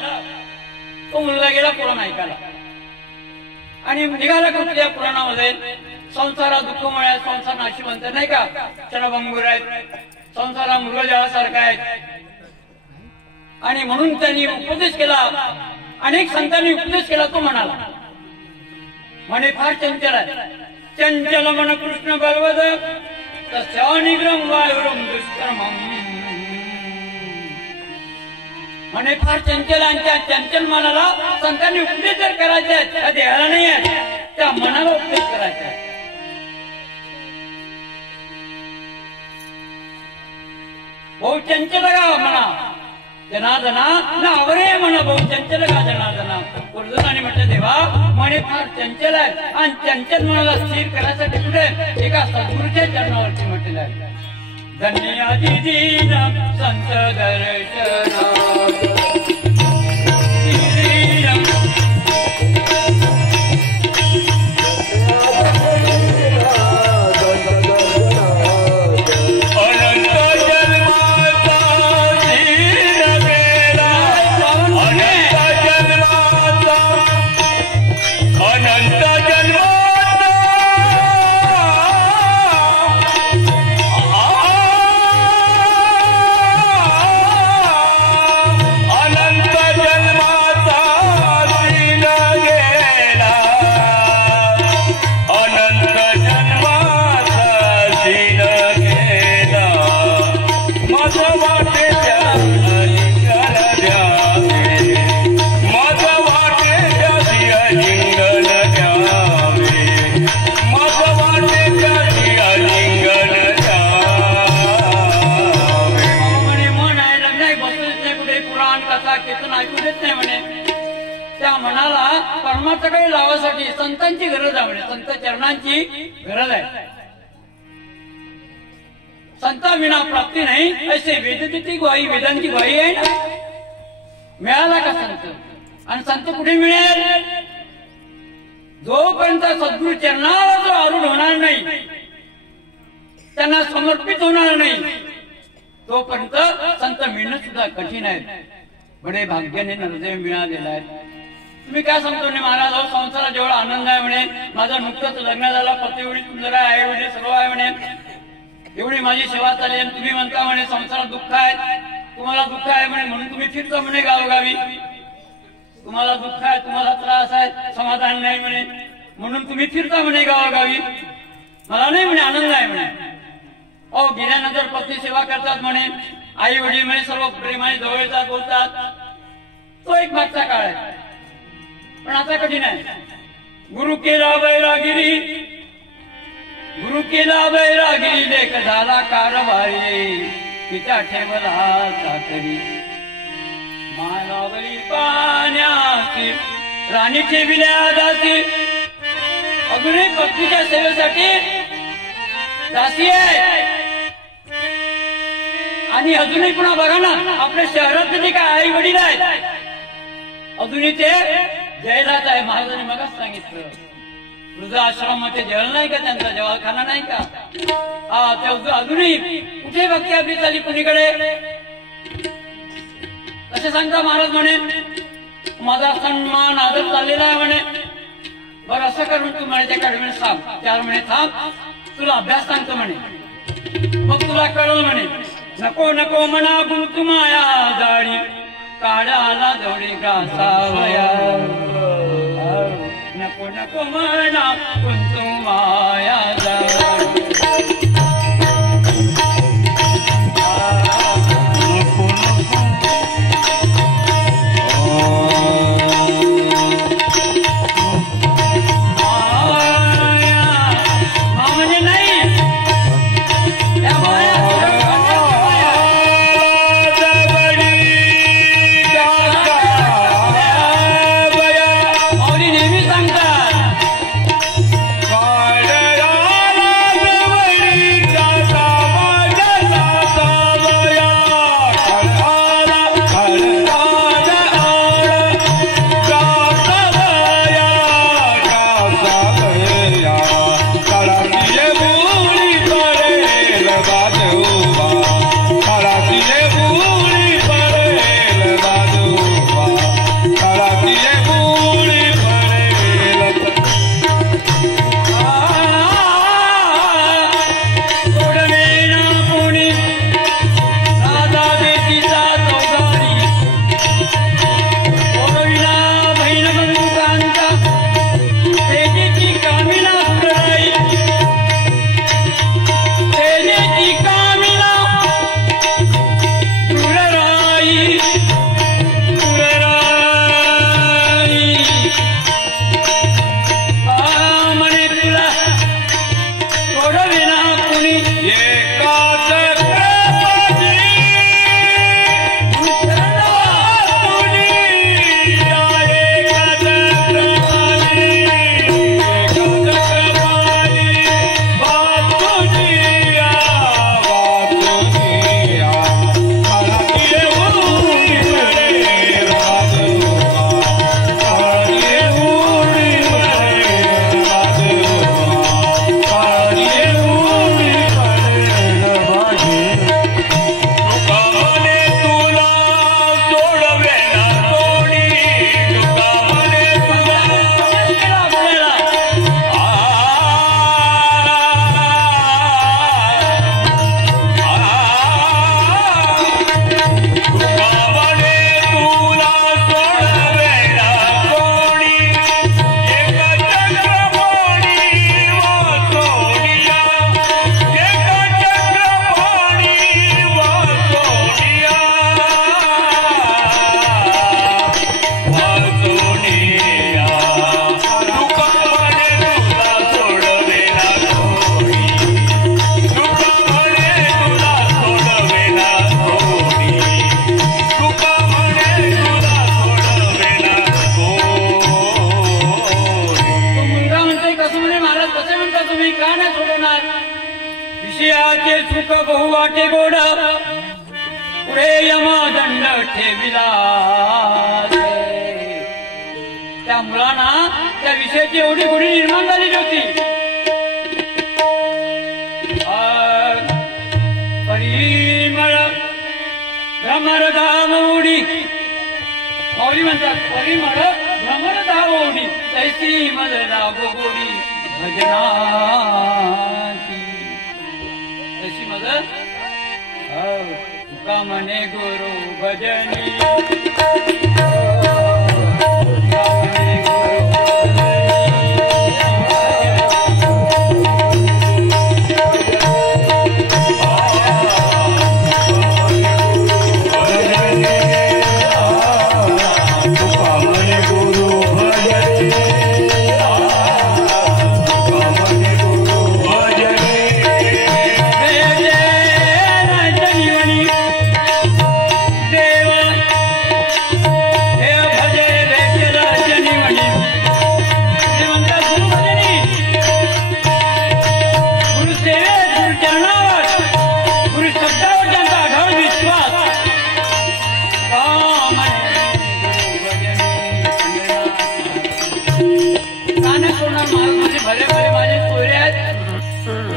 तो मुलगा गेला पुराण ऐकायला आणि निघाला का त्या पुराणामध्ये संसारात दुःखमय आहे, संसार नाशिवंत नाही का, क्षणभंगूर आहेत, संसारा मृगजळासारखा आहे. आणि म्हणून त्यांनी उपदेश केला. अनेक संतांनी उपदेश केला. तो म्हणाला म्हणे फार चंचल आहे. चंचल मन कृष्ण बलवद तस्यानिग्रम वायुरम दुष्कर्मम. म्हणे फार चंचल आणि त्या चंचल मनाला संतांनी उपदेश जर करायचे आहेत त्या देहाला नाही आहे, त्या मनाला उपदेश करायचा आहे. बहु चंचल का म्हणा जनार्दना नावरे म्हणा. बहु चंचल का जनार्दना. अर्जुनाने म्हटलं देवा म्हणे फार चंचल आहे आणि चंचल मनाला स्थिर करायसाठी कुठे एका सद्गुरूच्या चरणावरती म्हटलेलं आहे. धन्य आदि दीन संत दर्शना कथा कीर्तन ऐकू देत नाही म्हणे. त्या मनाला परमार्थाकडे लावासाठी संतांची गरज आहे म्हणे. संत चरणांची गरज आहे. संता विना प्राप्ती नाही असे वेदची ग्वाही, वेदांची ग्वाही आहे ना. मिळाला का संत? आणि संत कुठे मिळेल? जोपर्यंत सद्गुरु चरणाला जो आरूढ होणार नाही, त्यांना समर्पित होणार नाही, तोपर्यंत संत मिळणं सुद्धा कठीण आहे. बडे भाग्याने नरदेव मिळालेला आहे. तुम्ही काय सांगतो म्हणे महाराज, संसारात जेवढा आनंद आहे म्हणे, माझं नुकतंच लग्न झाला, पती एवढी सुंदर आहे, आई वडील सर्व आहे म्हणे, एवढी माझी सेवा चालली, आणि तुम्ही म्हणता म्हणे संसारात दुःख आहे, तुम्हाला दुःख आहे म्हणे म्हणून तुम्ही फिरता म्हणे गावोगावी. तुम्हाला दुःख आहे, तुम्हाला त्रास आहे, समाधान नाही म्हणे म्हणून तुम्ही फिरता म्हणे गावोगावी. मला नाही म्हणे, आनंद आहे म्हणे. अहो गेल्यानंतर पत्नी सेवा करतात म्हणे, आई वडील म्हणे सर्व प्रेमाने जवळ येतात, बोलतात. तो एक मागचा काळ आहे. पण आता कठीण आहे. गुरु केला बैरागिरी, गुरु केला बैरागिरी, लेख झाला कारभारी, तिच्या ठेवला चाकरी. मालावरी पाण्याची राणी ठेविल्या दासी, अजूनही पत्नीच्या सेवेसाठी दासी आहे. आणि अजूनही पुन्हा बघा ना, आपल्या शहरात जे काय आई वडील आहेत, अजूनही ते जयलाच आहे. महाराजांनी मगच सांगितलं, वृद्धाश्रमामध्ये जेवण नाही का, त्यांचा जवालखाना नाही का? ते अजूनही कुठे भक्ती आपली चाली कुणीकडे? असे सांगता महाराज म्हणे, माझा सन्मान आदर चाललेला आहे म्हणे. बरं असं करून तू म्हणे त्या कडे थांब, 4 महिने थांब, तुला अभ्यास सांगतो म्हणे, मग तुला कळलं म्हणे. नको नको म्हणा गुंतू माया जाडी, काढाला जोडी ग्रासावया. नको नको म्हणा गुंतू माया जाडी. काढला ठेविला त्या मुलांना त्या विषयाची एवढी गोडी निर्माण झालेली होती. परिमळ भ्रमर धावोडी माऊली म्हणतात परिमळ भ्रमर धावोडी तैसी मजला गोडी भजनाची तशी मज तुका म्हणे गुरु भजनी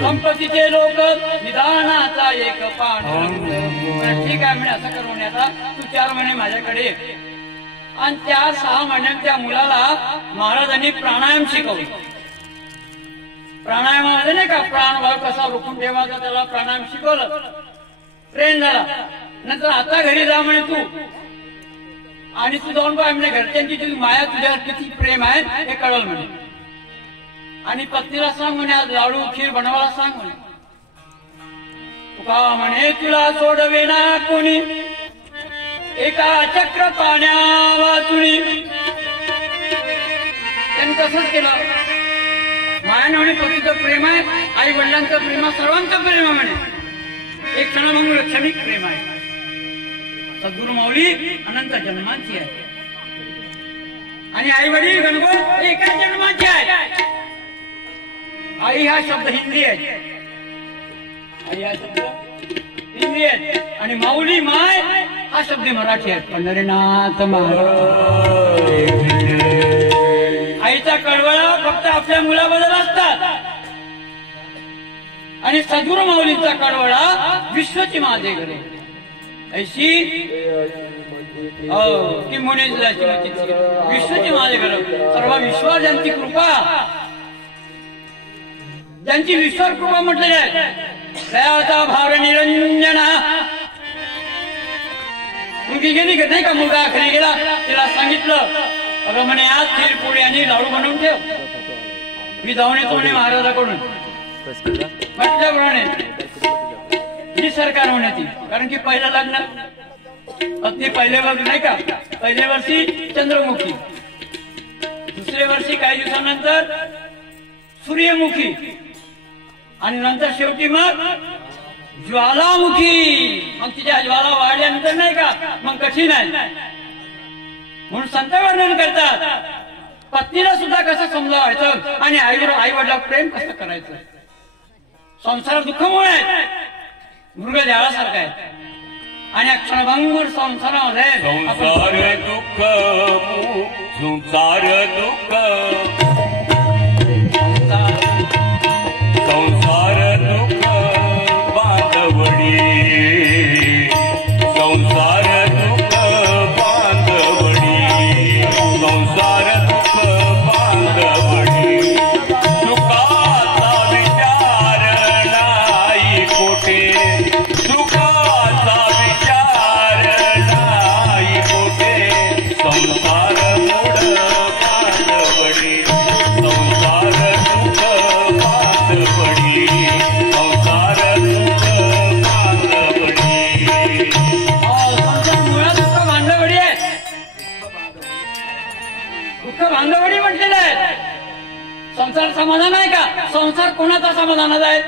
संपत्तीचे लोक निदानाचा एक पाठ. ठीक आहे म्हणे असं करून आता तू 4 महिने माझ्याकडे ये. आणि त्या 6 महिन्यात त्या मुलाला महाराजांनी प्राणायाम शिकवले. प्राणायामामध्ये नाही का प्राणवायू कसा रोखून ठेवायचा त्याला प्राणायाम शिकवलं. ट्रेन झाला. नंतर आता घरी जा म्हणे तू आणि तू जाऊन पाय म्हणे घरच्यांची तुझी माया तुझ्यावर किती प्रेम आहे हे कळल म्हणे. आणि पत्नीला सांग म्हणे आज लाडू खीर बनवायला सांग म्हणे. तुका म्हणे तुला सोडवे ना कोणी एका चक्र पाण्या वाचुनी. त्यांनी तसंच केलं. मायाने म्हणे पतीचं प्रेम आहे आई वडिलांचं प्रेम आहे सर्वांचं प्रेम आहे म्हणे. एक क्षणभंगुर क्षणिक प्रेम आहे. सद्गुरु माऊली अनंत जन्मांची आहे आणि आई वडील गणगोत एका जन्माची आहे. आई हा शब्द हिंदी आहे. आई हा शब्द हिंदी आहे आणि माऊली माय हा शब्द मराठी आहे. पंढरीनाथ महाराज. आईचा कळवळा फक्त आपल्या मुलाबद्दल असतात आणि सद्गुरु माऊलीचा कळवळा विश्वची माझे घरे ऐशी की मुनी विश्वची माझे घर सर्व विश्वास ज्यांची कृपा ज्यांची विश्वास कृपा म्हटलेली आहे. दयाचा भार निरंजना. मुलगी गेली नाही का मुलगा घरी गेला तिला सांगितलं अगं म्हणे आज खीर पोळी आणि लाडू बनवून ठेव मी जाऊन येतो म्हणे महाराजाकडून. म्हटल्याप्रमाणे ही सरकार होण्याची कारण की पहिलं लग्न पत्नी पहिल्या वर्षी नाही का पहिल्या वर्षी चंद्रमुखी दुसऱ्या वर्षी काही दिवसानंतर सूर्यमुखी आणि नंतर शेवटी मग ज्वालामुखी. मग तिच्या ज्वाला वाढल्यानंतर नाही का मग कठीण आहे म्हणून संत वर्णन करतात. पत्नीला सुद्धा कसं समजावायचं आणि आई वडिलांवर प्रेम कसं करायचं. संसार दुःखमुळे मृग द्यावासारखा आहे आणि क्षणभंगुर संसारामध्ये संसार दुःख संसार दुःख संसार दुःख बांधवडी संसार दुःख बांधवडी संसार दुःख बांधवडी सुखाचा विचार नाही कोठे सुखाचा विचार नाही कोठे संसार मूढ बांधवडी संसार दुःख बांधवडी संसार दुःख बांधवडी. संसार मुळात दुःख बांधवडी आहे. दुःख बांधवडी म्हटलेलं आहे. संसार समाधान आहे का. संसार कोणाचा समाधानाचा आहे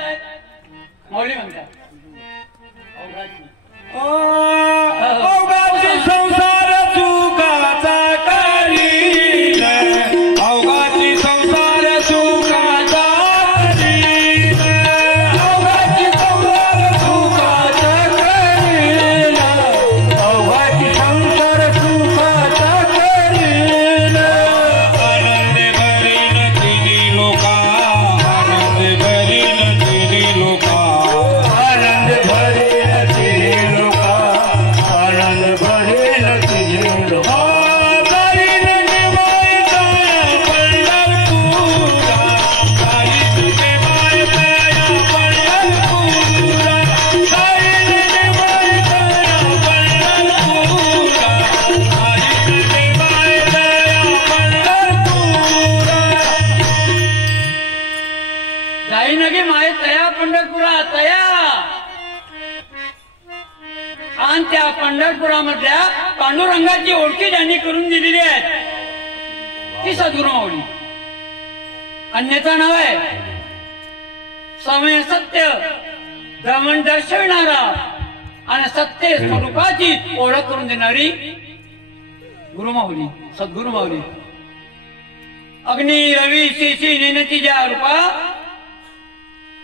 माऊली म्हणतात अवघाची संसार सुखाचा करील अवघाची संसार सुखाचा करील अवघाची संसार सुखाचा करील अवघाची करेल तुझे आणि त्या पंढरपुरामधल्या पांडुरंगाची ओळखी ज्यांनी करून दिलेली आहे ती सद्गुरू माऊली. अन्यथा नाव आहे समय सत्य दमन दर्शविणारा आणि सत्य स्वरूपाची ओळख करून देणारी गुरु माऊली, सद्गुरू माऊली. अग्नी रवी शिशी नेनती ज्या रूपा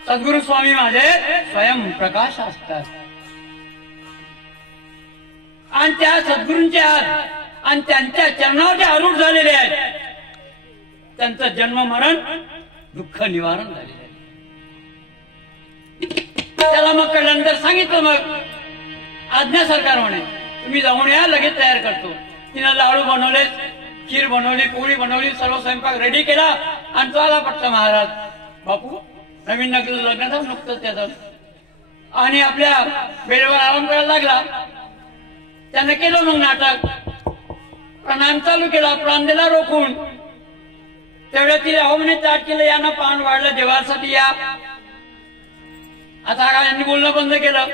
सद्गुरू स्वामी माझे स्वयं प्रकाश असतात. आणि त्या सद्गुरूंच्या आणि त्यांच्या चरणावर जे आरूढ झालेले आहेत त्यांचं जन्म मरण दुःख निवारण झालेलं आहे. त्याला मग कळल्यानंतर सांगितलं मग आज्ञा सरकार म्हणे तुम्ही जाऊन या, लगेच तयार करतो. तिनं लाडू बनवले, खीर बनवली, पोळी बनवली, सर्व स्वयंपाक रेडी केला आणि तो आला पटकन महाराज. बापू नवीन लग्न झालं नुकतंच त्याचं आणि आपल्या वेळेवर आराम करायला लागला. त्यानं केलं मग नाटक, प्रणाम चालू केला, प्राण दिला रोखून. तेवढ्या तिला हो म्हणे ताट केलं, यानं पान वाढलं जेवासाठी या. आता यांनी बोलणं बंद केलं,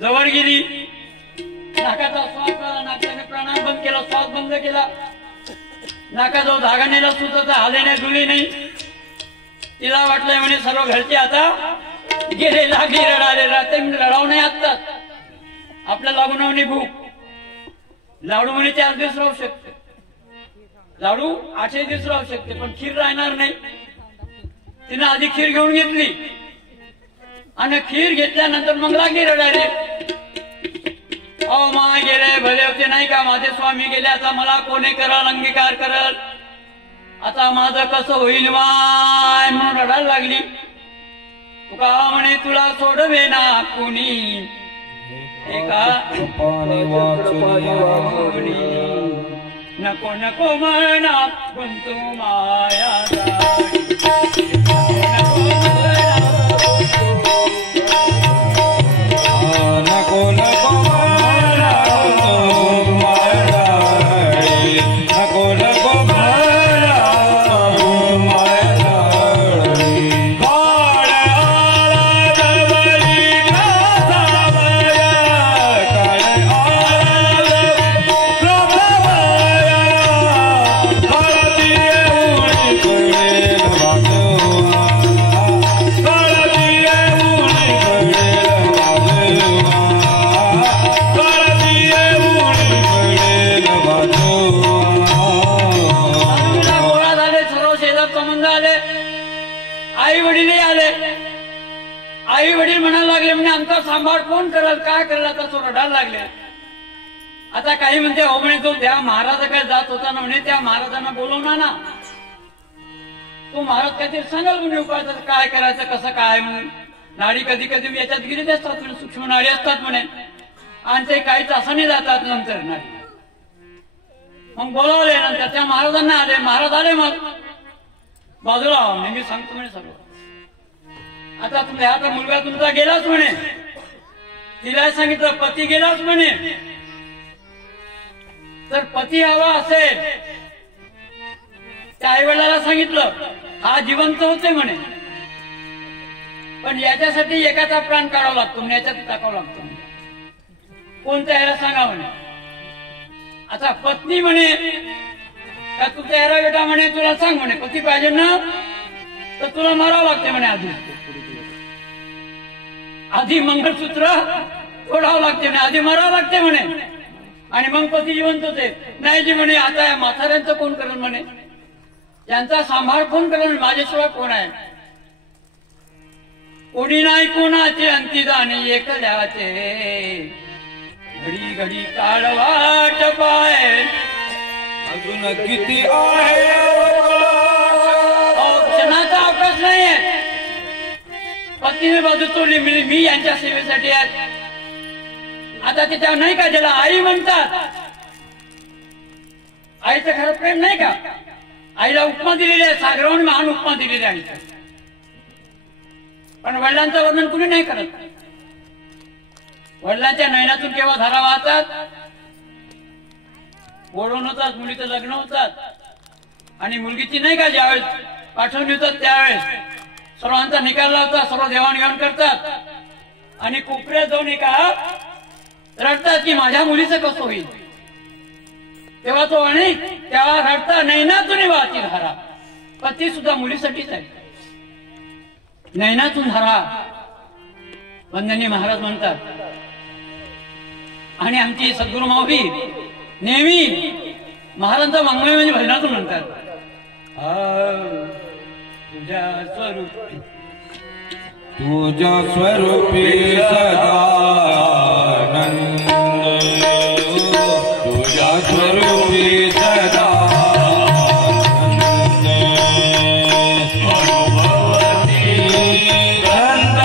जवळ गेली, नाकाचा श्वास केला, नाकाने प्राणायाम बंद केला, श्वास बंद केला. नाकाजवळ धागा नेला, सुद्धा हाले नाही, धुली नाही. तिला वाटलंय म्हणे सर्व घरचे आता गेले, लागली रडाले. राहते रडाव नाही आत्ताच आपल्या लागून भूक. लाडू म्हणे 4 दिवस राहू शकते, लाडू 8 दिवस राहू शकते, पण खीर राहणार नाही. तिने आधी खीर घेऊन घेतली आणि खीर घेतल्यानंतर मग लागली रडायले. अहो मा गेले भले होते नाही का, माझे स्वामी गेले, आता मला कोणी करल, अंगीकार करल, आता माझं कसं होईल माय म्हणून रडायला लागली. तुका म्हणे तुला सोडवे ना कोणी, एका नको नको म्हणा गुंतू माया नको नको म्हणा नको नको म्हणा आई वडील म्हणायला लागले म्हणे आमचा सांभाळ कोण करेल, काय करेल, आता तो रडायला लागले. आता काही म्हणते हो म्हणे तो त्या महाराजाकडे जात होता ना म्हणे, त्या महाराजांना बोलवणार ना, तो महाराज काहीतरी सांगाल म्हणे उपाय काय करायचं, कसं काय म्हणून. नाडी कधी कधी याच्यात गिरीत असतात म्हणे, सूक्ष्म नाडी असतात म्हणे आणि ते काही तासाने जातात नंतर नाडी. मग बोलावले, नंतर त्या महाराजांना आले. महाराज आले मग बाजूला म्हणे मी सांगतो म्हणे सगळं. आता तुमच्या आता मुलगा तुमचा गेलाच म्हणे, तिला सांगितलं पती गेलाच म्हणे, तर पती हवा असेल त्या आई वडिलाला सांगितलं हा जिवंत होते म्हणे, पण याच्यासाठी एकाचा प्राण काढावा लागतो, याच्यात टाकावा लागतो. कोणत्या याला सांगा म्हणे. आता पत्नी म्हणे का तू त्या बेटा म्हणे तुला सांग म्हणे पती पाहिजे ना तर तुला मारावं लागते म्हणे, आधी मंगळसूत्र तोडावं लागते म्हणे, आधी मारावं लागते म्हणे आणि मग पती जिवंत होते. नाही जी म्हणे आता या म्हाताऱ्यांचं कोण करेल म्हणे, त्यांचा सांभाळ कोण करेल, माझ्याशिवाय कोण आहे, कोणी नाही कोणाचे अंतिदाने एकल्याचे, घडी घडी काळ वाट पाय अजून किती आहे क्षणाचा अवकाश नाहीये. पत्नीने बाजू तोडली, मी यांच्या सेवेसाठी आहे. आता त्याच्या नाही का ज्याला आई म्हणतात, आईचं खरं प्रेम नाही का? आईला उपमा दिलेली आहे, सागरवण महान उपमा दिलेली आहे. पण वडिलांचं वर्णन कुणी नाही करत. वडिलांच्या नयनातून केव्हा धारा वाहतात, बोलवून होतात, मुलीचं लग्न होतात आणि मुलगीची नाही का ज्यावेळेस पाठवून येतात त्यावेळेस सर्वांचा निकाल लावतात, सर्व देवाणघेवाण करतात आणि कोपऱ्यात जाऊन एका रडतात की माझ्या मुलीचं कसं होईल. तेव्हा तो आणि तेव्हा रडता नैनातून वाहती धारा. पती सुद्धा मुलीसाठीच आहे. नैनातून धारा वंदनीय महाराज म्हणतात. आणि आमची सद्गुरू माऊली नेहमी महाराजांचा वाङ्मय म्हणजे भजनातून म्हणतात. तुझ्या स्वरूपी तुझ्या स्वरूपी सदानंद, तुझ्या स्वरूपी सदानंद, अनुभवती संत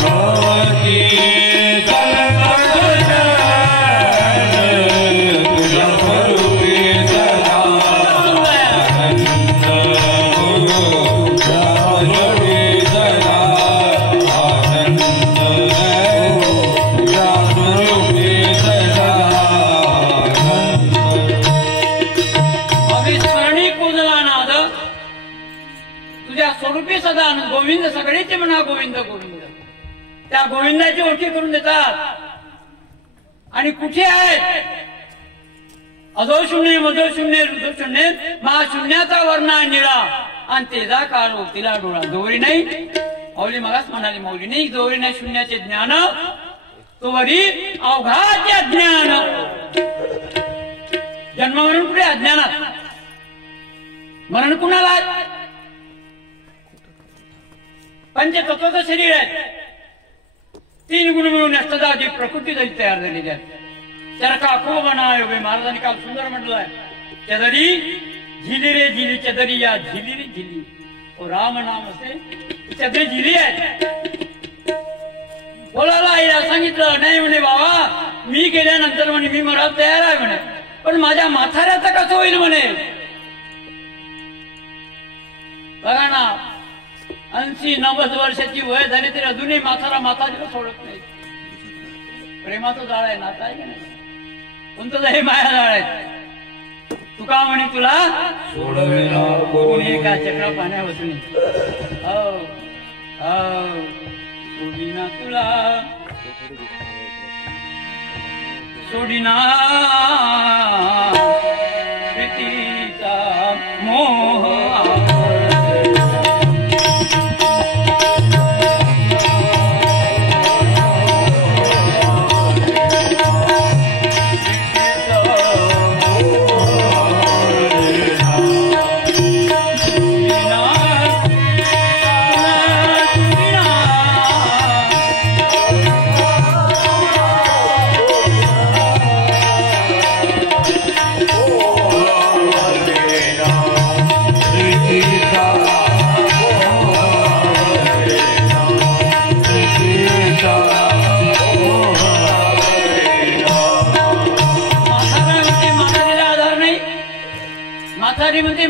अनुभवती संत तुझ्या स्वरूपी स्वरूपी सदा गोविंद, सगळेचे म्हणा गोविंद गोविंद. त्या गोविंदाची ओळखी करून देतात. आणि कुठे आहेत अधो शून्य मधो शून्य ऋतू शून्य महाशून्याचा वर्णा निळा आणि तेजा कालो तिला डोळा. दोरी नाही माऊली मगाच म्हणाली, माऊली नाही दोरी नाही शून्याचे ज्ञान तो वरी अवघाचे अज्ञान. जन्म मरण कुठे अज्ञानात, मरण कुणाला? पंचतत्वाचं शरीर आहे. 3 गुण मिळून अष्टदाची प्रकृती जरी तयार झालेली आहे. चरखा खूप बनाय महाराजांनी काल सुंदर म्हटलं आहे. चदरी झिली रे झिली चदरी या झिली रे झिली ओ राम नाम असे चदरी झिली आहे. बोलायला आईला सांगितलं नाही म्हणे बाबा मी गेल्यानंतर म्हणे मी मरायला तयार आहे म्हणे, पण माझ्या म्हाताऱ्याचं कसं होईल म्हणे. बघा ना 80-90 वर्षाची वय झाली तरी अजूनही म्हातारा सोडत नाही. प्रेमाचं जाळ आहे, नातं आहे की नाही? कोणतं हे माया जाळ आहे. तुका म्हणे तुला सोडविला कोणी एका चक्र पाण्या बसून सोडीना तुला सोडीना प्रीतीचा मोह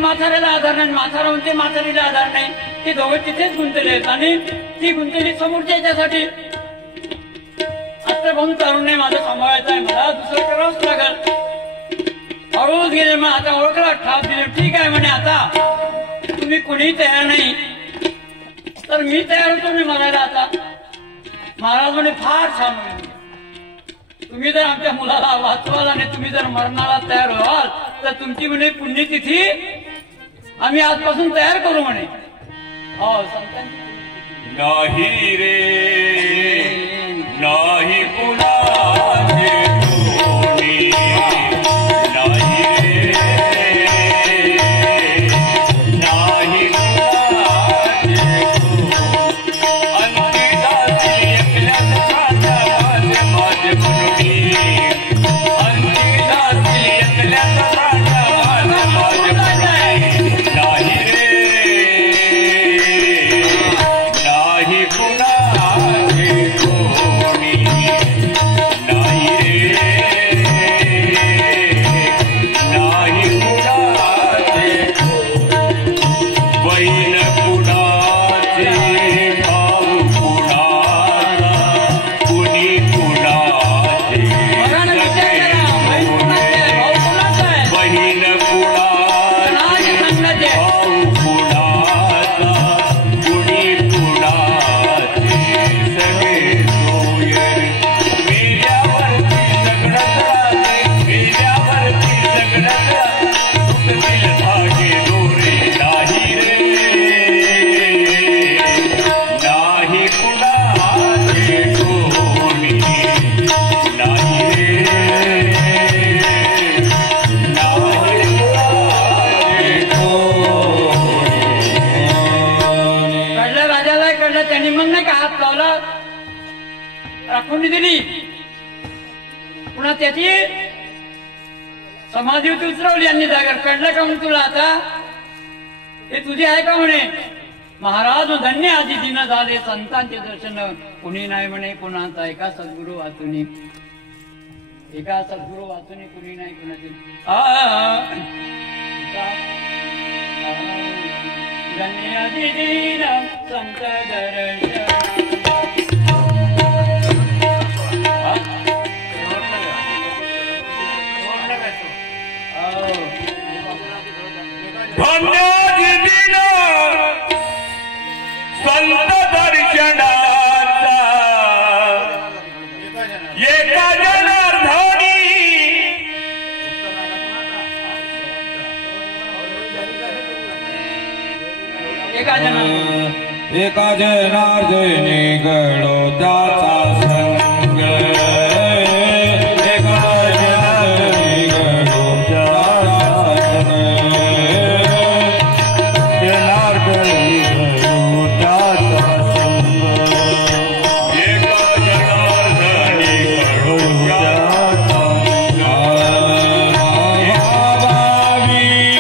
म्हाताऱ्याला आधार नाही, म्हातारा म्हणते म्हातारीला आधार नाही. ते दोघे तिथेच गुंतले आहेत आणि ती गुंतली समोरच्या याच्यासाठी. आता भाऊ तरुण नाही माझं सांभाळायचं आहे, मला दुसरं करावंच लागल. हळूच गेले मग आता ओळखला ठाप दिले. ठीक आहे म्हणे आता तुम्ही कोणी तयार नाही तर मी तयार होतो मी मरायला. आता महाराज म्हणे फार छान होईल. तुम्ही जर आमच्या मुलाला वाचवाल आणि तुम्ही जर मरणाला तयार व्हाल तर तुमची म्हणे पुण्यतिथी आम्ही आजपासून तयार करू म्हणे. हो संतांची नाही रे नाही कुणाचे कोणी, नाही रे नाही कुणाचे कोणी. अंतिदासी एकल्याच माझ्या माझे म्हणून, अंतिदासी एकल्याच माझ्या माझे म्हणून. नाही रे नाही कुणाचे पुन्हा त्याची समाधी उतरवली यांनी जागर कळलं का म्हणून तुला आता हे तुझे आहे का म्हणे महाराज धन्य आधी दिन झाले संतांचे दर्शन कुणी नाही म्हणे कुणाचा एका सद्गुरू वाचुनी एका सद्गुरू वाचुनी कुणी नाही कुणाचे धन्य आधी दिन संत दर्शन धन्याची दिन संत दर्शनाचा एका जनार्दनी एका जनार्दनी घडो त्याचा संग एका जनार्दनी घडो त्याचा संग जनार्दनी घडो त्याचा संग एका जनार्दनी घडो त्याचा भावावियोग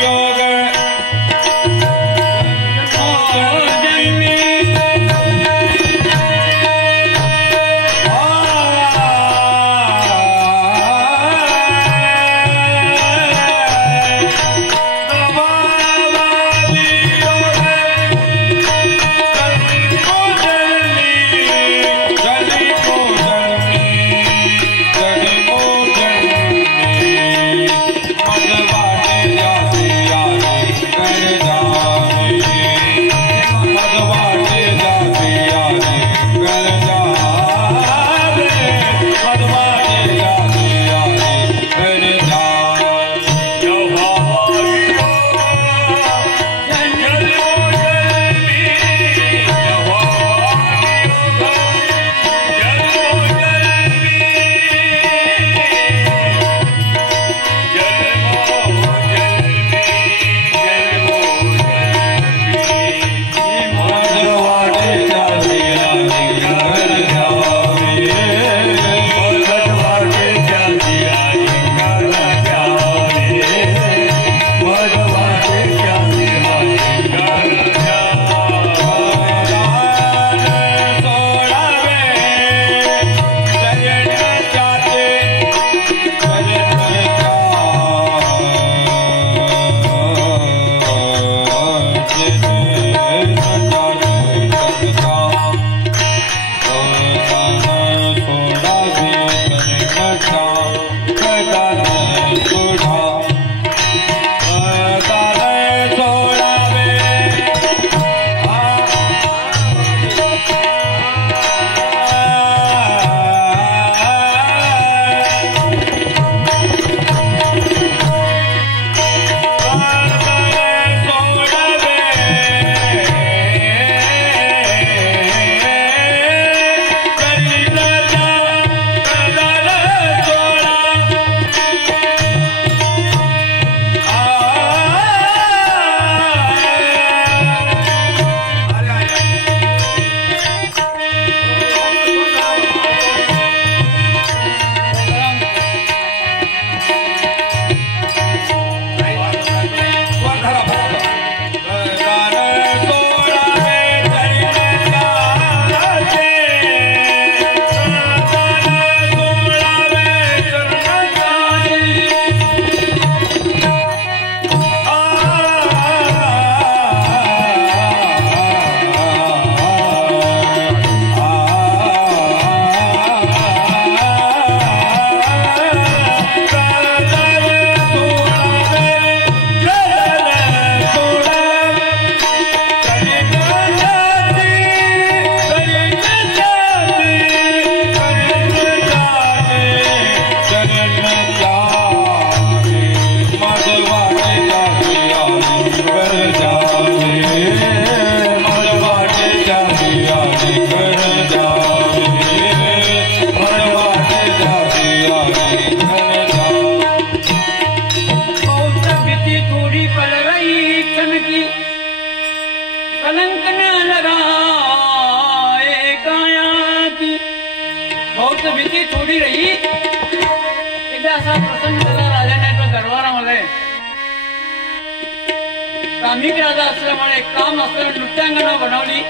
श्रमिक राजा असल्यामुळे काम असल्यामुळे नृत्यांगणा बनवली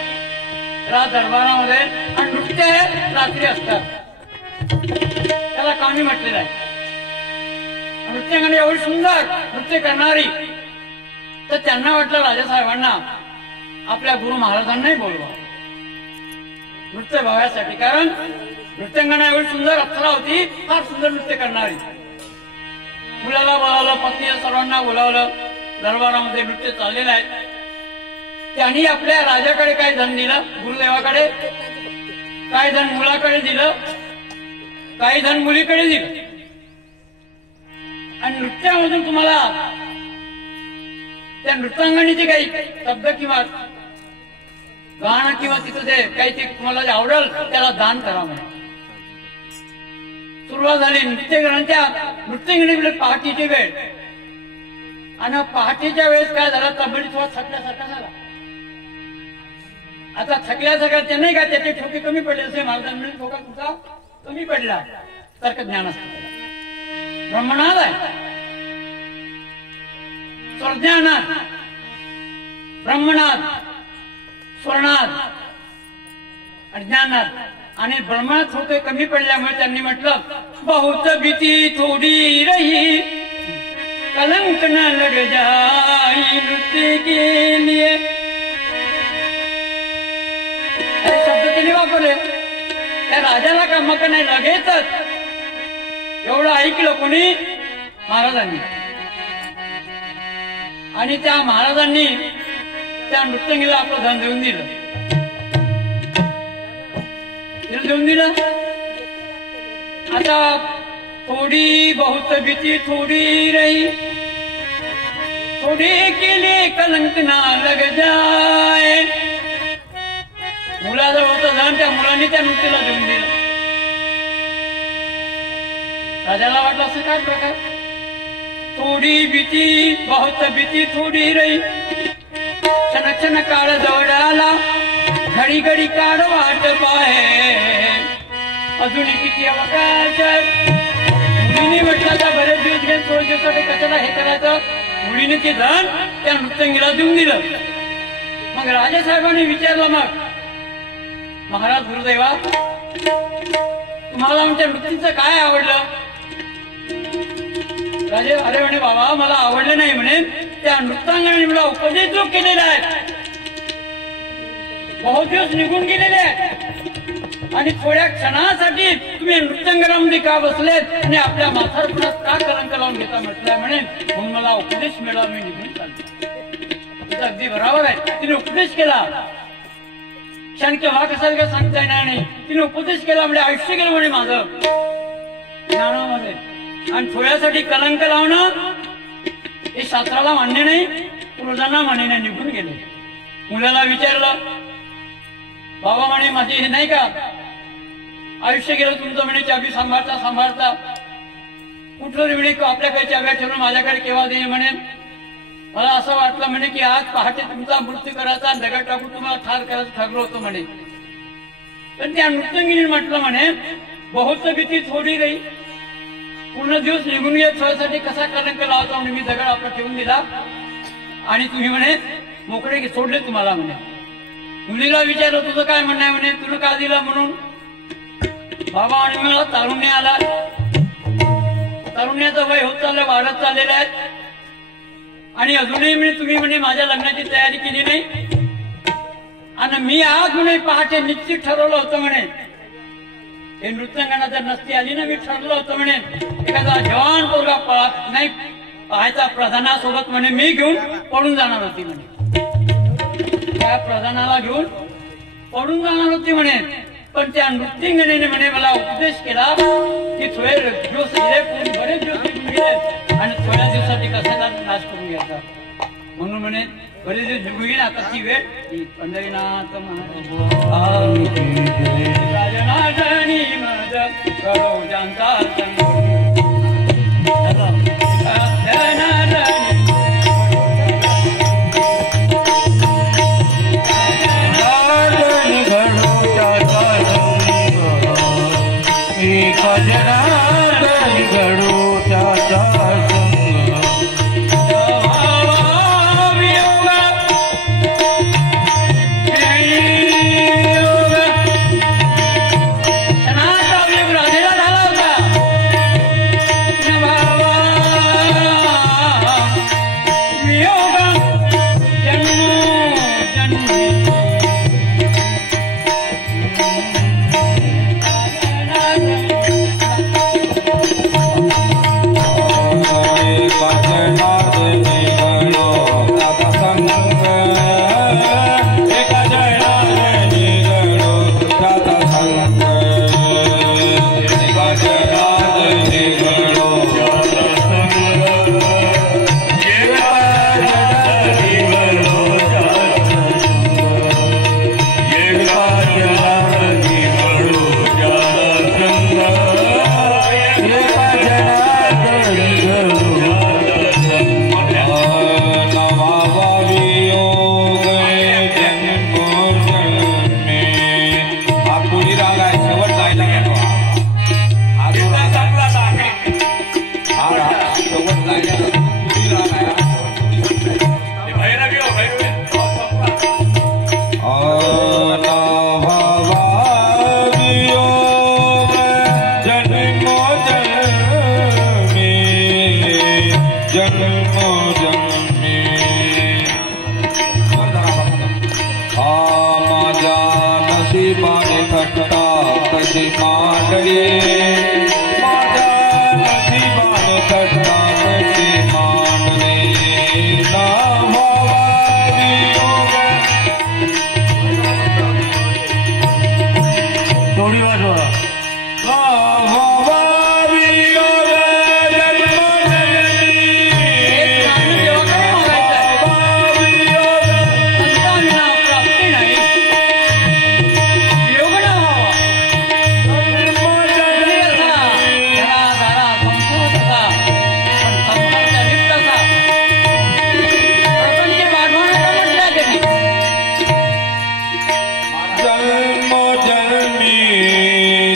राज दरबारामध्ये आणि नृत्य हे रात्री असतात. त्याला कामी म्हटलेलं आहे. नृत्यांगणा एवढी सुंदर नृत्य करणारी, तर त्यांना वाटलं राजासाहेबांना आपल्या गुरु महाराजांनाही बोलवा नृत्य बघायसाठी. कारण नृत्यांगणा एवढी सुंदर अप्सरा होती, फार सुंदर नृत्य करणारी. मुलाला बोलावलं, पत्नीला सर्वांना बोलावलं. दरबारामध्ये नृत्य चाललेलं आहे. त्यांनी आपल्या राजाकडे काय धन दिलं, गुरुदेवाकडे काय धन मुलाकडे दिलं, काही धन मुलीकडे दिलं. आणि नृत्यामधून तुम्हाला त्या नृत्यांगणीची काही शब्द किंवा गाणं किंवा तिथं ते काही ते तुम्हाला जे आवडेल त्याला दान करा म्हणे. सुरुवात झाली नृत्यगणांच्या. नृत्यगणी पहाटेची वेळ, आणि पहाटेच्या वेळेस काय झालं, तबडी थोडा थकल्यासारखा झाला. आता थकल्यासारखा ते नाही का, त्याचे ठोके कमी पडले. असे महाराजांनी ठोका तुझा कमी पडला. तर्क ज्ञान असतं, ब्रह्मनाद आहे, स्वर्ज्ञानाद, ब्रह्मनाद, स्वर्णाद आणि ज्ञानाद. आणि ब्रह्मनाद ठोके कमी पडल्यामुळे त्यांनी म्हटलं बहुत भीती थोडी रही कलंक न लग जाई नृत्य के लिए. हे शब्द त्यांनी वापरले. त्या राजाला का मग नाही, लगेचच एवढं ऐकलं कोणी, महाराजांनी. आणि त्या महाराजांनी त्या नृत्यांगीला आपलं धन देऊन दिलं. देऊन दिलं. आता थोडी बहुत भीती थोडी रही, थोडी केली कलंक ना लग जाय. मुलाजवळ होतं धन, त्या मुलांनी त्या नृत्याला देऊन दिलं. राजाला वाटलं असं काय प्रकार. थोडी भीती बहुत भीती थोडी रही, क्षण क्षण काळ जवळ आला, घडी घडी काढ वाट पाहे, अजून किती अवकाश. मुलीने म्हटलं तर बरेच दिवस घेऊन थोडे दिवसासाठी कशाला हे करायचं. मुलीने ते धन त्या नृत्यांगीला देऊन दिलं. मग राजासाहेबांनी विचारलं, मग महाराज गुरुदेवा तुम्हाला आमच्या नृत्याचं काय आवडलं. राजे अरे म्हणे बाबा मला आवडलं नाही म्हणे, त्या नृत्यांगणाने मला उपदेश जो केलेला आहे, बहुत दिवस निघून गेलेले आहेत आणि थोड्या क्षणासाठी तुम्ही नृत्यांगणामध्ये का बसलेत आणि आपल्या म्हातारपणात का कलंक लावून घेता म्हटलंय म्हणे. म्हणून मला उपदेश मिळाला, मी निघून चालतो. अगदी बरोबर आहे. तिने उपदेश केला. क्षण केव्हा कसा का सांगता येणार नाही. तिने उपदेश केला म्हणजे आयुष्य गेलं म्हणे माझं ज्ञानामध्ये. आणि थोड्यासाठी कलंक लावणं हे शास्त्राला मान्य नाही, पूर्वजांना मान्य नाही. निघून गेले. मुलाला विचारलं, बाबा म्हणे माझे हे नाही का आयुष्य गेलं तुमचं म्हणे, चाबी सांभाळता सांभाळता कुठलं म्हणे आपल्याकडे चाब्या ठेवून माझ्याकडे केव्हा दे म्हणे. मला असं वाटलं म्हणे की आज पहाटे तुमचा मृत्यू करायचा, दगड टाकून तुम्हाला ठार करायचं ठरलं होतं म्हणे. पण त्या नृत्यांगिनी म्हटलं म्हणे बहुत भीती थोडी रही, पूर्ण दिवस निघून गेले, थोड्यासाठी कसा कलंक लावतो म्हणे. मी दगड आपला ठेवून दिला आणि तुम्ही म्हणे मोकळे सोडले तुम्हाला म्हणे. मुलीला विचारलं तुझं काय म्हणणं आहे म्हणे, तुला का दिला म्हणून. बाबा आणि मला तारुण्य आला, तारुण्याचं वय होत चाललं, वाढत चाललेलं आहे आणि अजूनही म्हणे तुम्ही म्हणे माझ्या लग्नाची तयारी केली नाही. आणि मी आज म्हणे पहाटे निश्चित ठरवलं होतं म्हणे, हे नृत्यांगणा जर नसती आली ना, मी ठरलं होतं म्हणे एखादा जवान पोरगा पळत नाही पाहायचा प्रधानासोबत म्हणे मी घेऊन पळून जाणार होती म्हणे. त्या प्रधानाला घेऊन पळून जाणार होती म्हणे. पण त्या नृत्यांगणीने म्हणे मला उपदेश केला की थोडे दिवस गेले, बरेच दिवस निघून गेले आणि थोड्या दिवसासाठी कशाला नाश करून घ्यायचा. म्हणून म्हणे बरेच दिवस निघून गेले. आता ती वेळ पंढरीनाथ राजनाथनी मज करो जानता घडू त्याचा संग जन्मो जन्मी माझ्या नशिबाने थट्टा कशी मांडली माझ्या नशिबाने थट्टा कशी मांडली ना व्हावा वियोग थोडी वाजवा ना व्हावा वियोग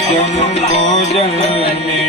जन्मो जन्मी